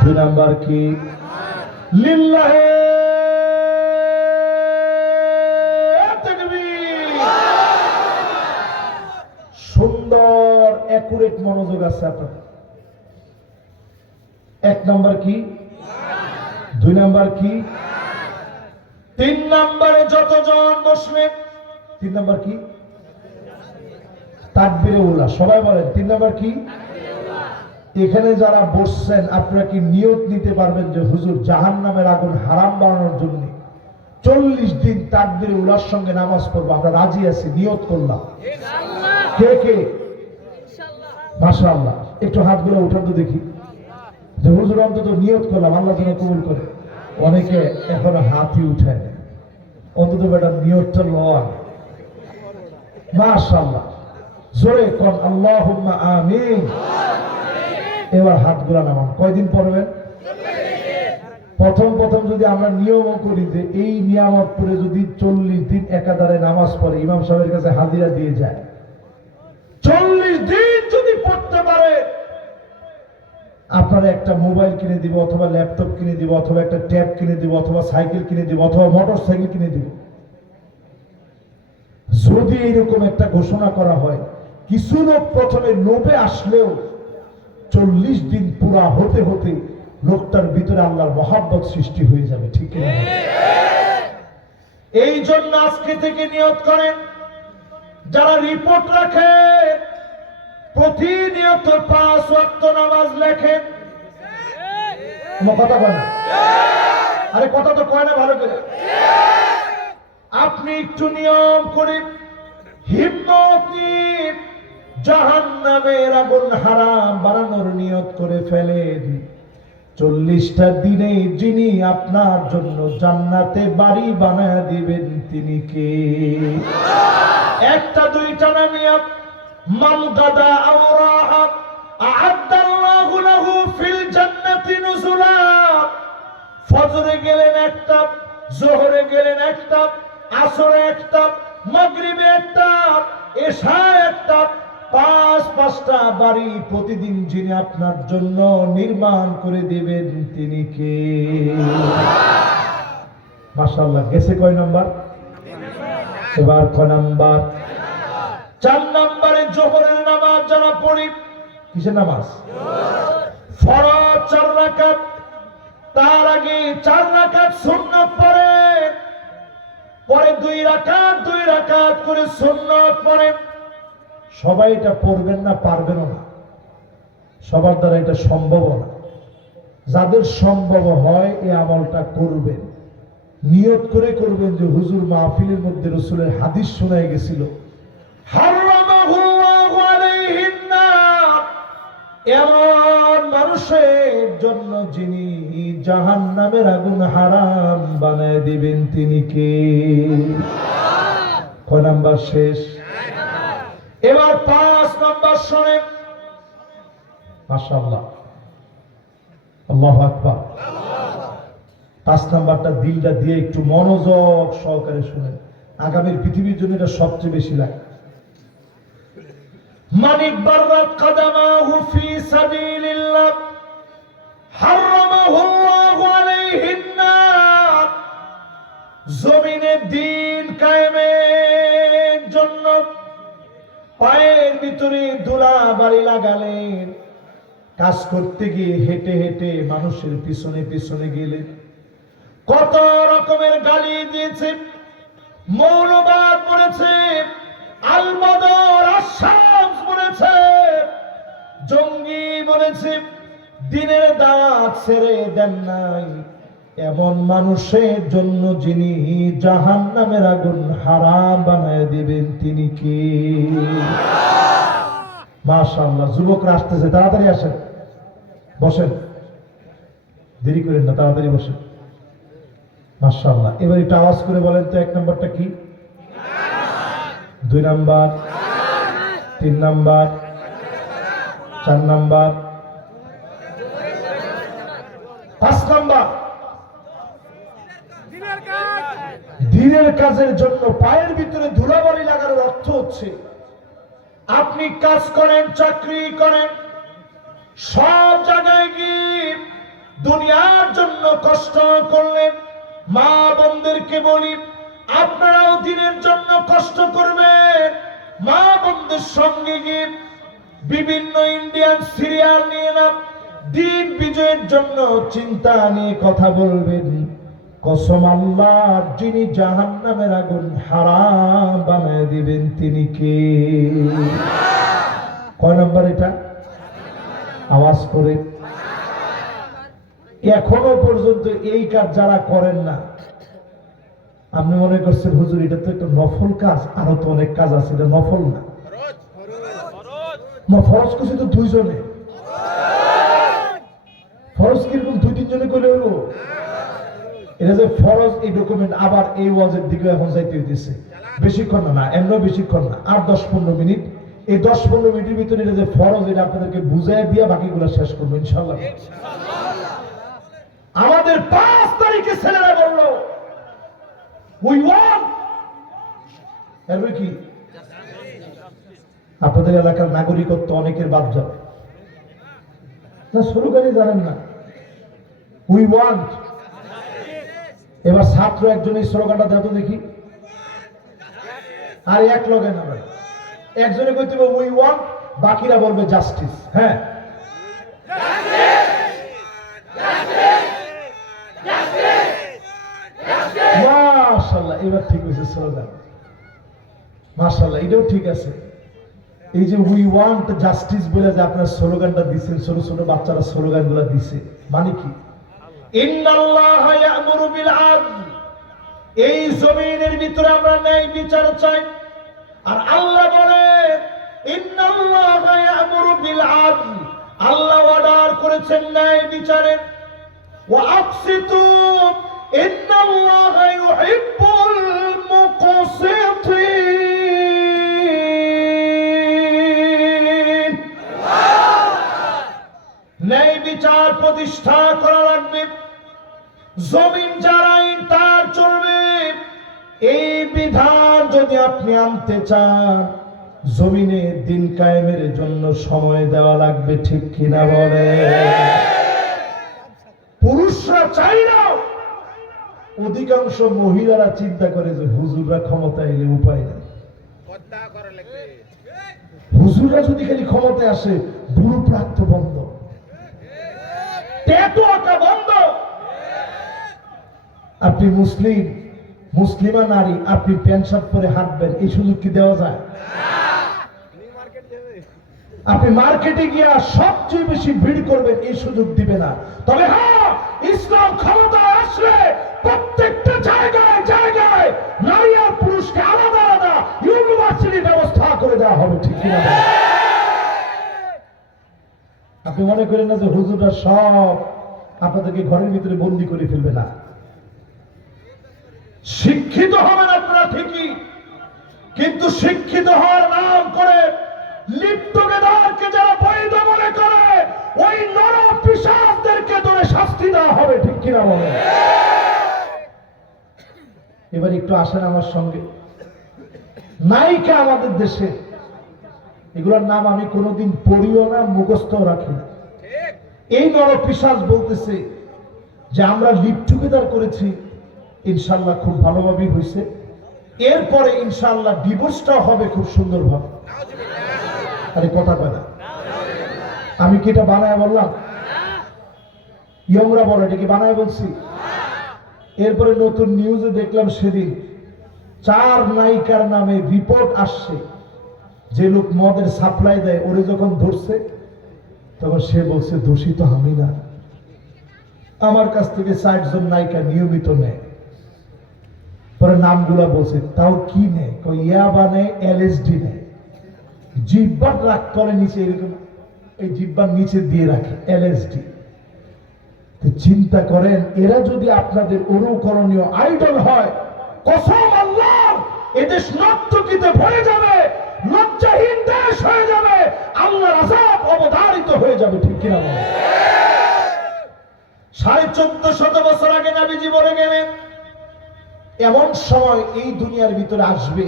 2 নাম্বার কি? লিল্লাহে তাকবীর। সুন্দর অ্যাকুরেট মনোযোগ আছে আপনার। 1 নাম্বার কি? 2 নাম্বার কি? 3 নম্বরে যতজন বসবেন 3 নাম্বার কি? তাকবীরে উলা। সবাই বলেন 3 নাম্বার কি? এখানে যারা বসছেন আপনারা কি নিয়ত নিতে পারবেন যে হুজুর জাহান্নামের আগুন হারাম বানানোর জন্য 40 দিন তাকবীরে উলার সঙ্গে নামাজ পড়বো? আমরা রাজি আছি, নিয়ত করলাম। কে কে? মাশাআল্লাহ। একটু হাতগুলো উঠান তো দেখি, যে হুজুর অন্তত নিয়ত করলাম, আল্লাহ যেন কবুল করে। অনেকে এখনো হাতই উঠায় না, অন্তত বেটা নিয়তটা লওয়া। মাশাআল্লাহ, জোরে কোন আল্লাহুম্মা আমিন। এবার হাতগুলা নামান। কয়দিন পড়বেন? প্রথম যদি আমরা নিয়ম করি যে এই নিয়ামত পড়ে যদি 40 দিন একাধারে নামাজ পড়ে, ইমাম সাহেবের কাছে হাজিরা দিয়ে যায়, 40 দিন যদি পড়তে পারে আপনারা একটা মোবাইল কিনে দিব, অথবা ল্যাপটপ কিনে দিব, অথবা একটা ট্যাব কিনে দিব, অথবা সাইকেল কিনে দিব, অথবা মোটর সাইকেল কিনে দিব। যদি এইরকম একটা ঘোষণা করা হয়, কিছু লোক প্রথমে লোভে আসলেও 40 দিন পুরা হতে হতে লোকটার ভিতরে আল্লাহর মহাব্বত সৃষ্টি হয়ে যাবে। ঠিক না? এই জন্য আজকে থেকে নিয়ত করেন, যারা রিপোর্ট রাখে প্রতিনিয়ত 5 ওয়াক্ত নামাজ লেখেন। কথা বলে, আরে কথা তো কয় না ভালো করে। আপনি একটু নিয়ম করে হিম্মত নিয়ে জাহান্নামের আগুন হারাম বানানোর নিয়ত করে ফেলেন। 40টা দিনে যিনি আপনার জন্য জান্নাতে বাড়ি বানায় দিবেন তিনি কে? একটা দুইটা নামিয়া মান গাদা আওরাহা আ'আদ্দাল্লাহু লাহু ফিল জান্নাতি নুজুলা। ফজরে গেলেন একটা, যোহরে গেলেন একটা, আসরে একটা, মাগরিবে একটা, এশায় একটা, 5টা বাড়ি প্রতিদিন যিনি আপনার জন্য নির্মাণ করে দিবেন তিনি কে? মাশাআল্লাহ। গেছে কয় নাম্বার? এবার কয় নাম্বার? 4 নম্বরে যোহরের নামাজ যারা পড়ি। কিসের নামাজ? ফরজ 4 রাকাত, তার আগে 4 রাকাত সুন্নাত পড়েন, পরে 2 রাকাত করে সুন্নাত পড়েন। সবাই এটা পড়বেন না, পারবেন না, সবার দ্বারা এটা সম্ভব না। যাদের সম্ভব হয় এই আমলটা করবেন, নিয়ত করে করবেন যে হুজুর মাহফিলের মধ্যে রাসূলের হাদিস শোনায় গেছিল, হারামাহুল্লাহু আলাইহিন নার, এমন মানুষের জন্য যিনি জাহান্নামের আগুন হারাম বানায় দিবেন তিনি কে? কয় নাম্বার শেষ? এবার 5 নম্বর শুনেন। মাশাআল্লাহ, আল্লাহু আকবার। 5 নাম্বারটা দিলটা দিয়ে একটু মনোযোগ সহকারে শুনেন, আগামীর পৃথিবীর জন্য এটা সবচেয়ে বেশি লাগে। মানিক বাররাত কাদামাহু ফি সাবিলিল্লাহ হারামাহুল্লাহু আলাইহিন নার। জমিনে দ্বীন কায়েমের জন্য পায়ের ভিতরে ধুলা বাড়ি লাগালেন, কাজ করতে গিয়ে হেঁটে হেঁটে মানুষের পিছনে পিছনে গেলেন, কত রকমের গালি দিয়েছে, মৌলবাদ বলেছে, আল বদর আশ-শামস বলেছে, জঙ্গি বলেছে, দিনের দাওয়াত ছেড়ে দেন নাই। এমন মানুষের জন্য যিনি জাহান্নামের আগুন হারাম বানায় দিবেন তিনি কে? মাশাআল্লাহ। যুবকরা আসতেছে, তাড়াতাড়ি আসেন, বসেন, দেরি করেন না, তাড়াতাড়ি বসেন। মাশাআল্লাহ। এবার একটু আওয়াজ করে বলেন তো 1 নম্বরটা কি, 2 নাম্বার, 3 নাম্বার, 4 নাম্বার, 5 নাম্বার? দিনের কাজের জন্য পায়ের ভিতরে ধুলাবালি লাগানোর অর্থ হচ্ছে আপনি কাজ করেন, চাকরি করেন, সব জায়গায় গিয়ে দুনিয়ার জন্য কষ্ট করলেন। মা বোনদেরকে বলি, আপনারাও দিনের জন্য কষ্ট করবেন। মা বোনদের সঙ্গে গিয়ে বিভিন্ন ইন্ডিয়ান সিরিয়াল নিয়ে না দিন বিজয়ের জন্য চিন্তা নিয়ে কথা বলবেন। কসম আল্লাহর, যিনি জাহান্নামের আগুন হারাম বানায় দিবেন তিনি কে? কয় নম্বর এটা? আওয়াজ করে। এখনো পর্যন্ত এই কাজ যারা করেন না, আপনি মনে করছেন হুজুর এটা তো একটা নফল কাজ, আরো তো অনেক কাজ আছে, এটা নফল না। ফরজ করছি তো 2 জনে, ফরজ কিরকম 2-3 জনে করলে হইব? এটা যে ফরজ, এই ডকুমেন্ট আবার এই ওয়াজের দিকে এখন যাইতে হইতেছে। বেশিক্ষণ না, এমন বেশিক্ষণ না, আর 10-15 মিনিট। এই 10-15 মিনিটের ভিতরে এটা যে ফরজ, এটা আপনাদেরকে বুঝাই দিয়া বাকিগুলো শেষ করবো ইনশাআল্লাহ। আমাদের 5 তারিখে ছেলেরা বললো উই ওয়ান্ট, এরপরে কি? আপনাদের এলাকার নাগরিকত্ব অনেকের বাদ যাবে না, স্লোগানই জানেন না, উই ওয়ান্ট। এবার ছাত্র একজন এই স্লোগানটা দেয় তো দেখি, আর এক লগে না, একজনে কইতে হবে উই ওয়ান্ট, বাকিরা বলবে জাস্টিস। হ্যাঁ, মাশাআল্লাহ, এবার ঠিক হয়েছে স্লোগান। মাশাআল্লাহ, এটাও ঠিক আছে। এই যে উই ওয়ান্ট জাস্টিস বলে যে আপনার স্লোগানটা দিচ্ছেন, ছোট ছোট বাচ্চারা স্লোগান গুলা দিচ্ছে, মানে কি? ইন্নাল্লাহা ইয়া'মুরু বিল আদল এই জমিনের ভিতরে আমরা ন্যায় বিচার চাই। আর আল্লাহ বলে ইন্নাল্লাহা ইয়া'মুরু বিল আদল, আল্লাহ অর্ডার করেছেন ন্যায় বিচারের। ওয়া আকসিতু ইন্নাল্লাহা ইউহিব্বুল মুকসিতিন। ন্যায় বিচার প্রতিষ্ঠা করা লাগবে। জমিন যার আইন তার চলবে, এই বিধান যদি আপনি আনতে চান জমিনে দিন কায়েমের জন্য সময় দেওয়া লাগবে, ঠিক কিনা বলে? পুরুষরা চাই না, অধিকাংশ মহিলারা চিন্তা করে যে হুজুররা ক্ষমতা এলে উপায় নেই, হুজুররা যদি খালি ক্ষমতায় আসে বুড়ো প্রাপ্ত বন্ধ, ট্যাটু আঁকা বন্ধ। আপনি মুসলিম, মুসলিমা নারী, আপনি প্যান্ট শার্ট পরে হাঁটবেন, এই সুযোগ কি দেওয়া যায়? আপনি মার্কেটে গিয়া সবচেয়ে বেশি ভিড় করবেন, এই সুযোগ দিবে না। তবে হ্যাঁ, ইসলাম ক্ষমতায় আসলে প্রত্যেকটা জায়গায় জায়গায় নারী আর পুরুষকে আলাদা আলাদা ইউনিভার্সিটির ব্যবস্থা করে দেওয়া হবে, ঠিক কিনা? আপনি মনে করেন না যে হুজুররা সব আপনাদেরকে ঘরের ভিতরে বন্দি করে ফেলবে না। শিক্ষিত হবেন আপনারা ঠিকই, কিন্তু শিক্ষিত হওয়ার নাম করে লিপ্ত বেদারকে যারা বৈধ মনে করে ওই নর পিশাচদেরকে ধরে শাস্তি দেওয়া হবে, ঠিক কিনা বলে? এবার একটু আসেন আমার সঙ্গে। নায়িকা আমাদের দেশে, এগুলোর নাম আমি কোনোদিন পড়িও না, মুখস্থ রাখি না। এই নর পিশাচ বলতেছে যে আমরা লিপ টুগেদার করেছি, ইনশাল্লাহ খুব ভালোভাবেই হয়েছে, এরপরে ইনশাল্লাহ ডিভোর্সটাও হবে খুব সুন্দরভাবে। আরে কথা কয় না, আমি কি এটা বানায় বললাম? ইয়ংরা বলে এটা কি বানায় বলছি? এরপরে নতুন নিউজে দেখলাম সেদিন 4 নায়িকার নামে রিপোর্ট আসছে, যে লোক মদের সাপ্লাই দেয় ওরে যখন ধরছে তখন সে বলছে দোষী তো আমি না, আমার কাছ থেকে 60 জন নায়িকা নিয়মিত নেয়। পরে নামগুলা বলছে, তাও কি নেয়? ইয়াবা নেয়, এলএসডি নেয়, জিব্বার রাখ করে নিচে, এরকম এই জিব্বার নিচে দিয়ে রাখে এলএসডি। চিন্তা করেন, এরা যদি আপনাদের অনুকরণীয় আইডল হয়, কসম আল্লাহর, এদেশ নর্তকীতে ভরে যাবে, লজ্জাহীন দেশ হয়ে যাবে, আল্লাহর আযাব অবধারিত হয়ে যাবে, ঠিক কিনা বলেন? 1450 বছর আগে নবীজি বলে গেলেন এমন সময় এই দুনিয়ার ভিতরে আসবে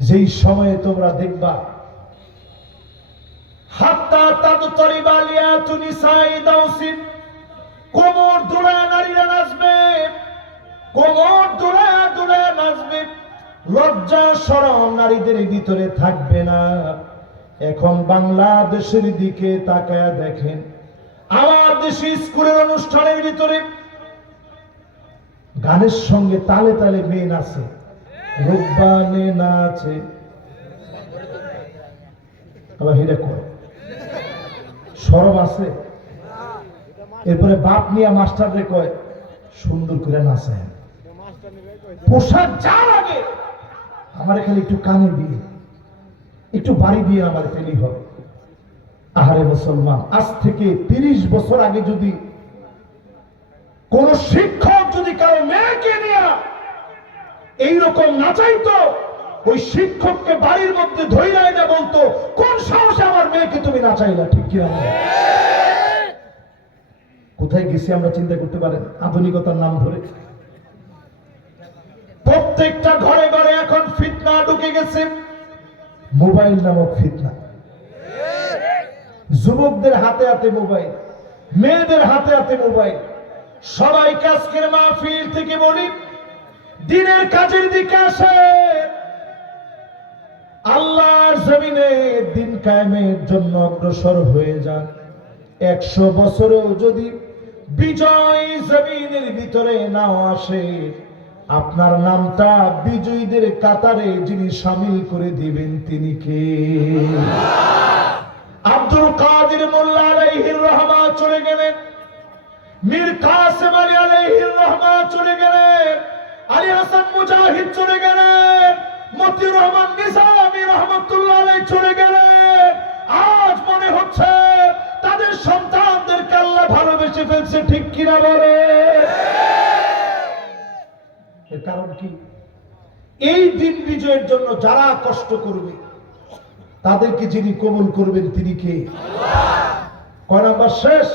যেই সময়ে তোমরা দেখবা হাত্তা তাদতরিবা লিয়াতু নিসাই দাউসিন, কোমর দুলায় নারীরা নাচবে, কোমর দুলায় দুলায় নাচবে, লজ্জা শরম নারীদের ভিতরে থাকবে না। এখন বাংলাদেশের দিকে তাকায় দেখেন, আমার দেশে স্কুলের অনুষ্ঠানের ভিতরে গানের সঙ্গে তালে তালে মেয়ে নাচে, রূপবানে নাচে, আবার হেরে কয় সরব আছে। এরপরে বাপ নিয়ে মাস্টাররে কয় সুন্দর করে নাচে, পোশাক যা লাগে আমার খালি একটু কানে দিয়ে একটু বাড়ি দিয়ে আমার ফেলি হবে। আহারে মুসলমান, আজ থেকে 30 বছর আগে যদি কোন শিক্ষক যদি কারো মেয়েকে নিয়ে এইরকম নাচাইতো, ওই শিক্ষককে বাড়ির মধ্যে ধইরাই না বলতো, কোন সাহসে আমার মেয়েকে তুমি নাচাইলা, ঠিক কিনা? কোথায় গেছি আমরা চিন্তা করতে পারেন আধুনিকতার নাম ধরে? প্রত্যেকটা ঘরে ঘরে এখন ফিতনা ঢুকে গেছে, মোবাইল নামক ফিতনা। যুবকদের হাতে হাতে মোবাইল, মেয়েদের হাতে হাতে মোবাইল। সবাইকে আজকের মাহফিল থেকে বলি, দিনের কাজের দিকে আসে, আল্লাহর জমিনে দিন কায়েমের জন্য অগ্রসর হয়ে যান। 100 বছরেও যদি বিজয় জমিনের ভিতরে নাও আসে, আপনার নামটা বিজয়ীদের কাতারে যিনি শামিল করে দিবেন তিনি কে? আব্দুল কাদের মোল্লা আলাইহির রহমান চলে গেলেন, মীর কাসেম আলী আলাইহির রহমান চলে গেলেন, আলী হাসান মুজাহিদ চলে গেলেন, মতিউর রহমান নিজামী রহমাতুল্লাহ আলাইহি চলে গেলেন। আজ মনে হচ্ছে তাদের সন্তানদেরকে আল্লাহ ভালোবেসে ফেলছে, ঠিক কিনা বলে? এর কারণ কি? এই দিন বিজয়ের জন্য যারা কষ্ট করবে তাদেরকে যিনি কবুল করবেন তিনি কে? কয় নাম্বার শেষ?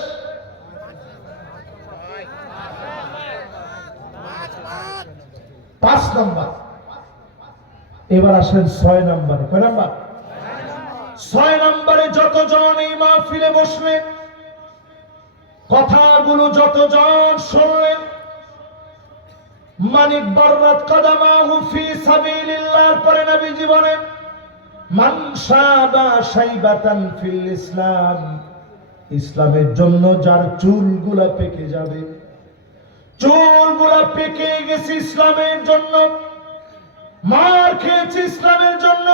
5 নাম্বার। এবার আসেন 6 নাম্বারে। কয় নাম্বার? 6 নাম্বারে যতজন এই মাহফিলে বসলেন, কথাগুলো যতজন শুনলেন, মানিক বররাত কদামাহু ফি সাবিলিল্লাহ পরে নবীজি বলেন, মান শাবা শাইবাতান ফিল ইসলাম, ইসলামের জন্য যার চুলগুলা পেকে যাবে, চুলগুলা পেকে গেছে ইসলামের জন্য, মার খেয়েছে ইসলামের জন্য,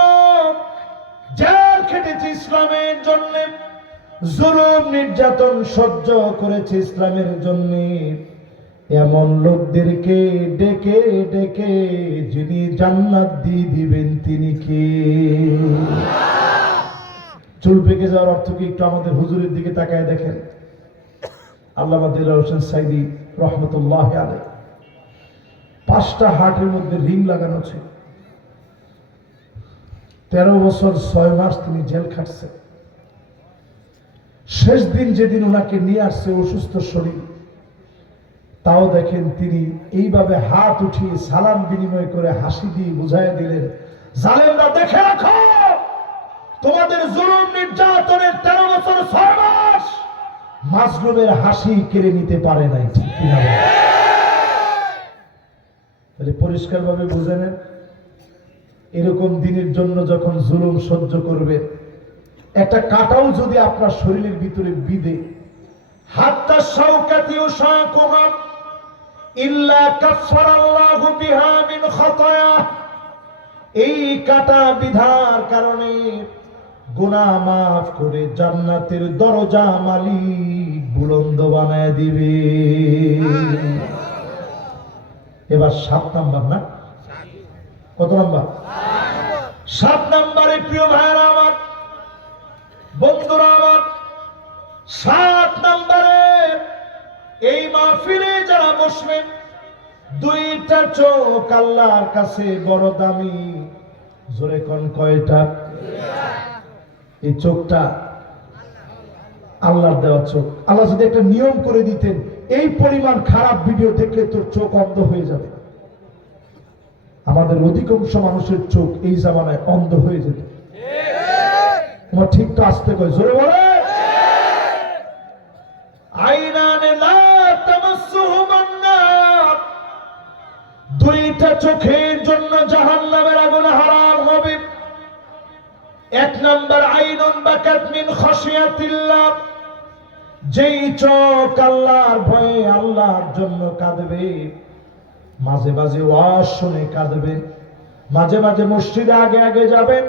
জেল খেটেছে ইসলামের জন্য, জুলুম নির্যাতন সহ্য করেছে ইসলামের জন্য, এমন লোকদেরকে ডেকে ডেকে যিনি জান্নাত দিয়ে দিবেন তিনি কে? চুল পেকে যাওয়ার অর্থ কি? একটু আমাদের হুজুরের দিকে তাকায় দেখেন। আল্লামা দিলওয়ার হোসেন সাইদি রহমতুল্লাহ আলাইহি 5টা হার্টের মধ্যে রিং লাগানো ছিল। 13 বছর 6 মাস তিনি জেল খাটছেন। শেষ দিন যেদিন ওনাকে নিয়ে আসছে অসুস্থ শরীর, তাও দেখেন তিনি এইভাবে হাত উঠিয়ে সালাম বিনিময় করে হাসি দিয়ে বুঝাইয়া দিলেন, জালেমরা দেখে রাখো, তোমাদের জুলুম নির্যাতনের 13 বছর 6 মাস মাজলুমের হাসি কেড়ে নিতে পারে নাই, ঠিক কিনা? তাহলে পরিষ্কার ভাবে বুঝে নেন, এরকম দিনের জন্য যখন জুলুম সহ্য করবে, একটা কাঁটাও যদি আপনার শরীরের ভিতরে বিঁধে, হাত্তা শাওকাতি শাকুহা ইল্লা কাফফারাল্লাহু বিহা মিন খাতায়া, এই কাঁটা বিধার কারণে গুনাহ মাফ করে জান্নাতের দরজা মালিক বুলন্দ বানায় দিবে। এবার 7 নাম্বার না? কত নাম্বার? 7 নাম্বারে প্রিয় ভাইরা আমার, বন্ধুরা আমার, 7 নাম্বারে এই মাহফিলে যারা বসবেন, 2টা চোখ আল্লাহর কাছে বড় দামি। জোরে কোন কয়টা? এই চোখটা আল্লাহর দেওয়া চোখ। আল্লাহ যদি একটা নিয়ম করে দিতেন, এই পরিমাণ খারাপ ভিডিও দেখলে তোর চোখ অন্ধ হয়ে যাবে। আমাদের অধিকাংশ মানুষের চোখ এই জামানায় অন্ধ হয়ে যেত। তোমার ঠিক তো আসতে কয়, জোরে বলে। আইনানে লা তামাসসুহুমান নার, 2টা চোখের জন্য জাহান্নামের আগুন হারাম হবে। 1 নাম্বার আইনুন বাকাত মিন খাশিয়াতিল্লাহ, যেই চোখ আল্লাহর ভয়ে আল্লাহর জন্য কাঁদবে, মাঝে মাঝে ওয়াজ শুনে কাঁদবে, মাঝে মাঝে মসজিদে আগে আগে যাবেন,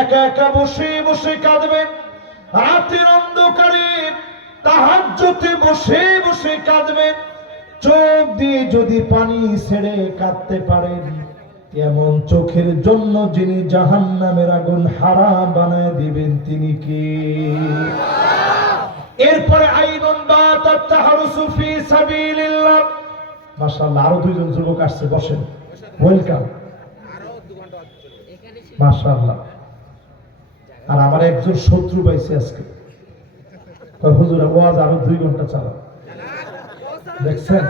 একা একা বসে বসে কাঁদবেন, রাতের অন্ধকারে তাহাজ্জুদে বসে বসে কাঁদবেন। চোখ দিয়ে যদি পানি ছেড়ে কাঁদতে পারেন, এমন চোখের জন্য যিনি জাহান্নামের আগুন হারাম বানায় দিবেন তিনি কে? এরপরে আইনুন বাতাত তাহরুসু ফি সাবিলিল্লাহ। মাশাআল্লাহ, আরো 2জন যুবক আসছে, বসেন, ওয়েলকাম। মাশাআল্লাহ। আর আমার একজন শত্রু পাইছে আজকে, কয় হুজুর ওয়াজ আরো 2 ঘন্টা চালাও। দেখছেন?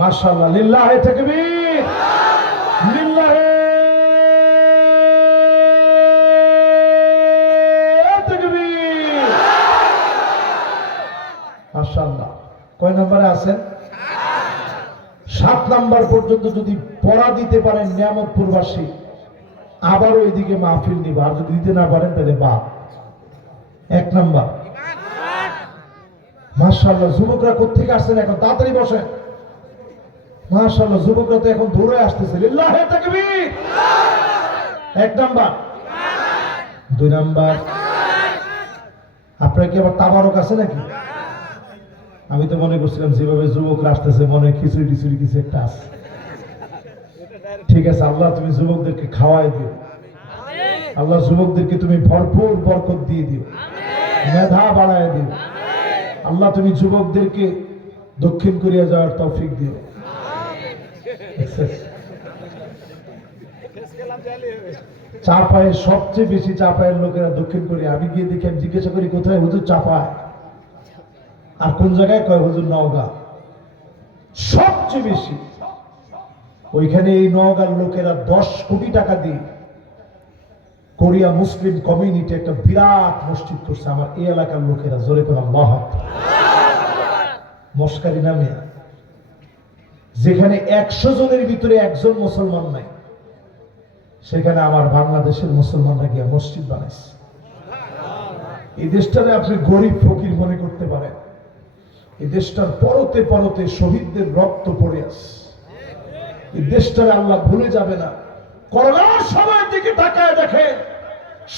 মাশাআল্লাহ, লিল্লাহি তাকবীর, লিল্লাহি তাকবীর। মাশাআল্লাহ। কয় নম্বরে আছেন? 7 নাম্বার পর্যন্ত যদি পড়া দিতে পারেন নিয়ামতপুরবাসী, আবারও এদিকে মাহফিল নিব। আর যদি দিতে না পারেন তাহলে বাদ। 1 নাম্বার। মাশাআল্লাহ, যুবকরা কোত্থেকে আসছেন এখন? তাড়াতাড়ি বসেন। মাশাআল্লাহ, যুবকরা তো এখন দৌড়ে আসতেছে। লিল্লাহি তাকবীর। 1 নাম্বার। 2 নাম্বার। আপনার কি আবার তাবারক আছে নাকি? আমি তো মনে করছিলাম যেভাবে যুবকরা আসতেছে মনে হয় খিচুড়ি টিচুড়ি কিছু একটা আছে। ঠিক আছে, আল্লাহ তুমি যুবকদেরকে খাওয়াই দিও, আল্লাহ যুবকদেরকে তুমি ভরপুর বরকত দিয়ে দিও, মেধা বাড়ায় দিও। আল্লাহ তুমি যুবকদেরকে দক্ষিণ কোরিয়া যাওয়ার তৌফিক দিও। চাপায় সবচেয়ে বেশি চাপায়ের লোকেরা দক্ষিণ কোরিয়া। আমি গিয়ে দেখি, আমি জিজ্ঞাসা করি কোথায়, হুজুর চাপায়। আর কোন জায়গায় কয়, হুজুর নওগাঁ। সবচেয়ে বেশি ওইখানে এই নওগাঁর লোকেরা 10 কোটি টাকা দিয়ে কোরিয়া মুসলিম কমিউনিটি একটা বিরাট মসজিদ করছে। আমার এই এলাকার লোকেরা জোরে করে আল্লাহু আকবার। মস্কারি নামে যেখানে 100 জনের ভিতরে একজন মুসলমান নাই, সেখানে আমার বাংলাদেশের মুসলমানরা গিয়ে মসজিদ বানাইছে। এই দেশটারে আপনি গরিব ফকির মনে করতে পারেন, এই দেশটার পরতে পরতে শহীদদের রক্ত পড়ে আছে। এই দেশটারে আল্লাহ ভুলে যাবে না। করোনার সময় দিকে তাকায় দেখেন,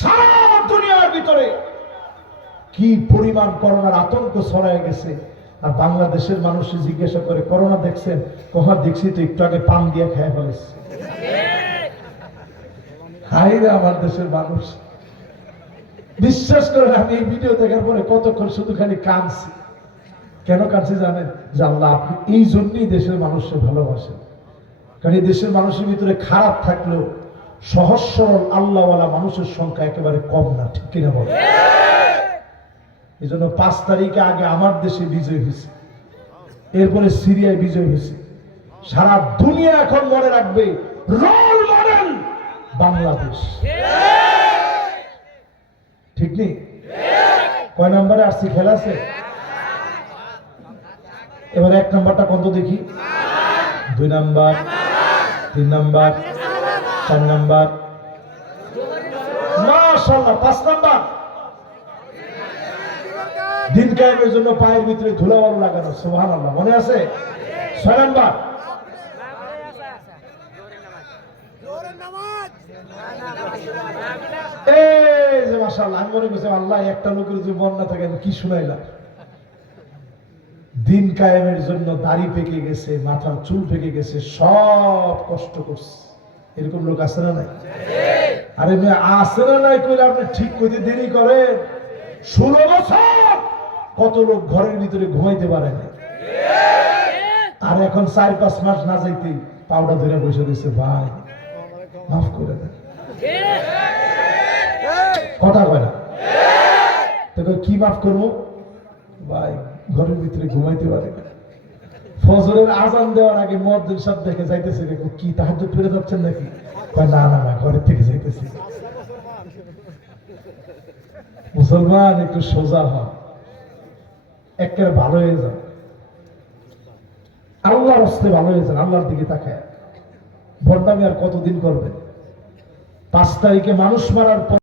সারা দুনিয়ার ভিতরে কি পরিমাণ করোনার আতঙ্ক ছড়ায় গেছে। আর বাংলাদেশের মানুষ জিজ্ঞাসা করে, করোনা দেখছেন? কহা দেখছি তো, একটু আগে পান দিয়ে খেয়ে ফেলেছে। হাই রে আমার দেশের মানুষ, বিশ্বাস করেন আমি এই ভিডিও দেখার পরে কতক্ষণ শুধু খালি কাঁদছি। কেন কাঁদছি জানেন? যে আল্লাহ আপনি এই জন্যই দেশের মানুষকে ভালোবাসেন। কারণ এই দেশের মানুষের ভিতরে খারাপ থাকলেও সহজ সরল আল্লাহওয়ালা মানুষের সংখ্যা একেবারে কম না, ঠিক কিনা বলে? এই জন্য 5 তারিখে আগে আমার দেশে বিজয় হয়েছে, এরপরে সিরিয়ায় বিজয় হয়েছে। সারা দুনিয়া এখন মনে রাখবে রোল মডেল বাংলাদেশ, ঠিক নেই? কয় নম্বরে আসছি খেলা আছে? এবার 1 নাম্বারটা কত দেখি? 2 নাম্বার, 3 নাম্বার, 4 নাম্বার, মাশাআল্লাহ 5 নাম্বার। দিন কায়েমের জন্য পায়ের ভিতরে ধুলাবালু লাগানো, সুবহানাল্লাহ, মনে আছে? 6 নাম্বার, এই যে মাশাআল্লাহ। আমি মনে করছি আল্লাহ একটা লোকের যে মন না থাকে কি শুনাইলাম। দিন কায়েমের জন্য দাড়ি পেকে গেছে, মাথার চুল পেকে গেছে, সব কষ্ট করছে। এরকম লোক আছে না নাই? আরে মেয়ে আছে না নাই কইলে আপনি ঠিক করতে দেরি করেন। 16 বছর কত লোক ঘরের ভিতরে ঘুমাইতে পারে না, আর এখন 4-5 মাস না যাইতে পাউডা ধরে বসে দিচ্ছে। ভাই মাফ করে দেন, কথা কয় না তো কি মাফ করবো? ভাই ঘরের ভিতরে ঘুমাইতে পারে না। ফজরের আজান দেওয়ার আগে মুয়াজ্জিন সাহেব দেখে যাইতেছে, দেখো কি তাহাজ্জুদ পড়ে যাচ্ছেন নাকি? কয় না না না, ঘরের থেকে যাইতেছি। মুসলমান একটু সোজা হন, একেবারে ভালো হয়ে যান, আল্লাহর রাস্তায় ভালো হয়ে যান। আল্লাহর দিকে তাকায়। ভণ্ডামি আর কতদিন করবেন? 5 তারিখে মানুষ মারার পর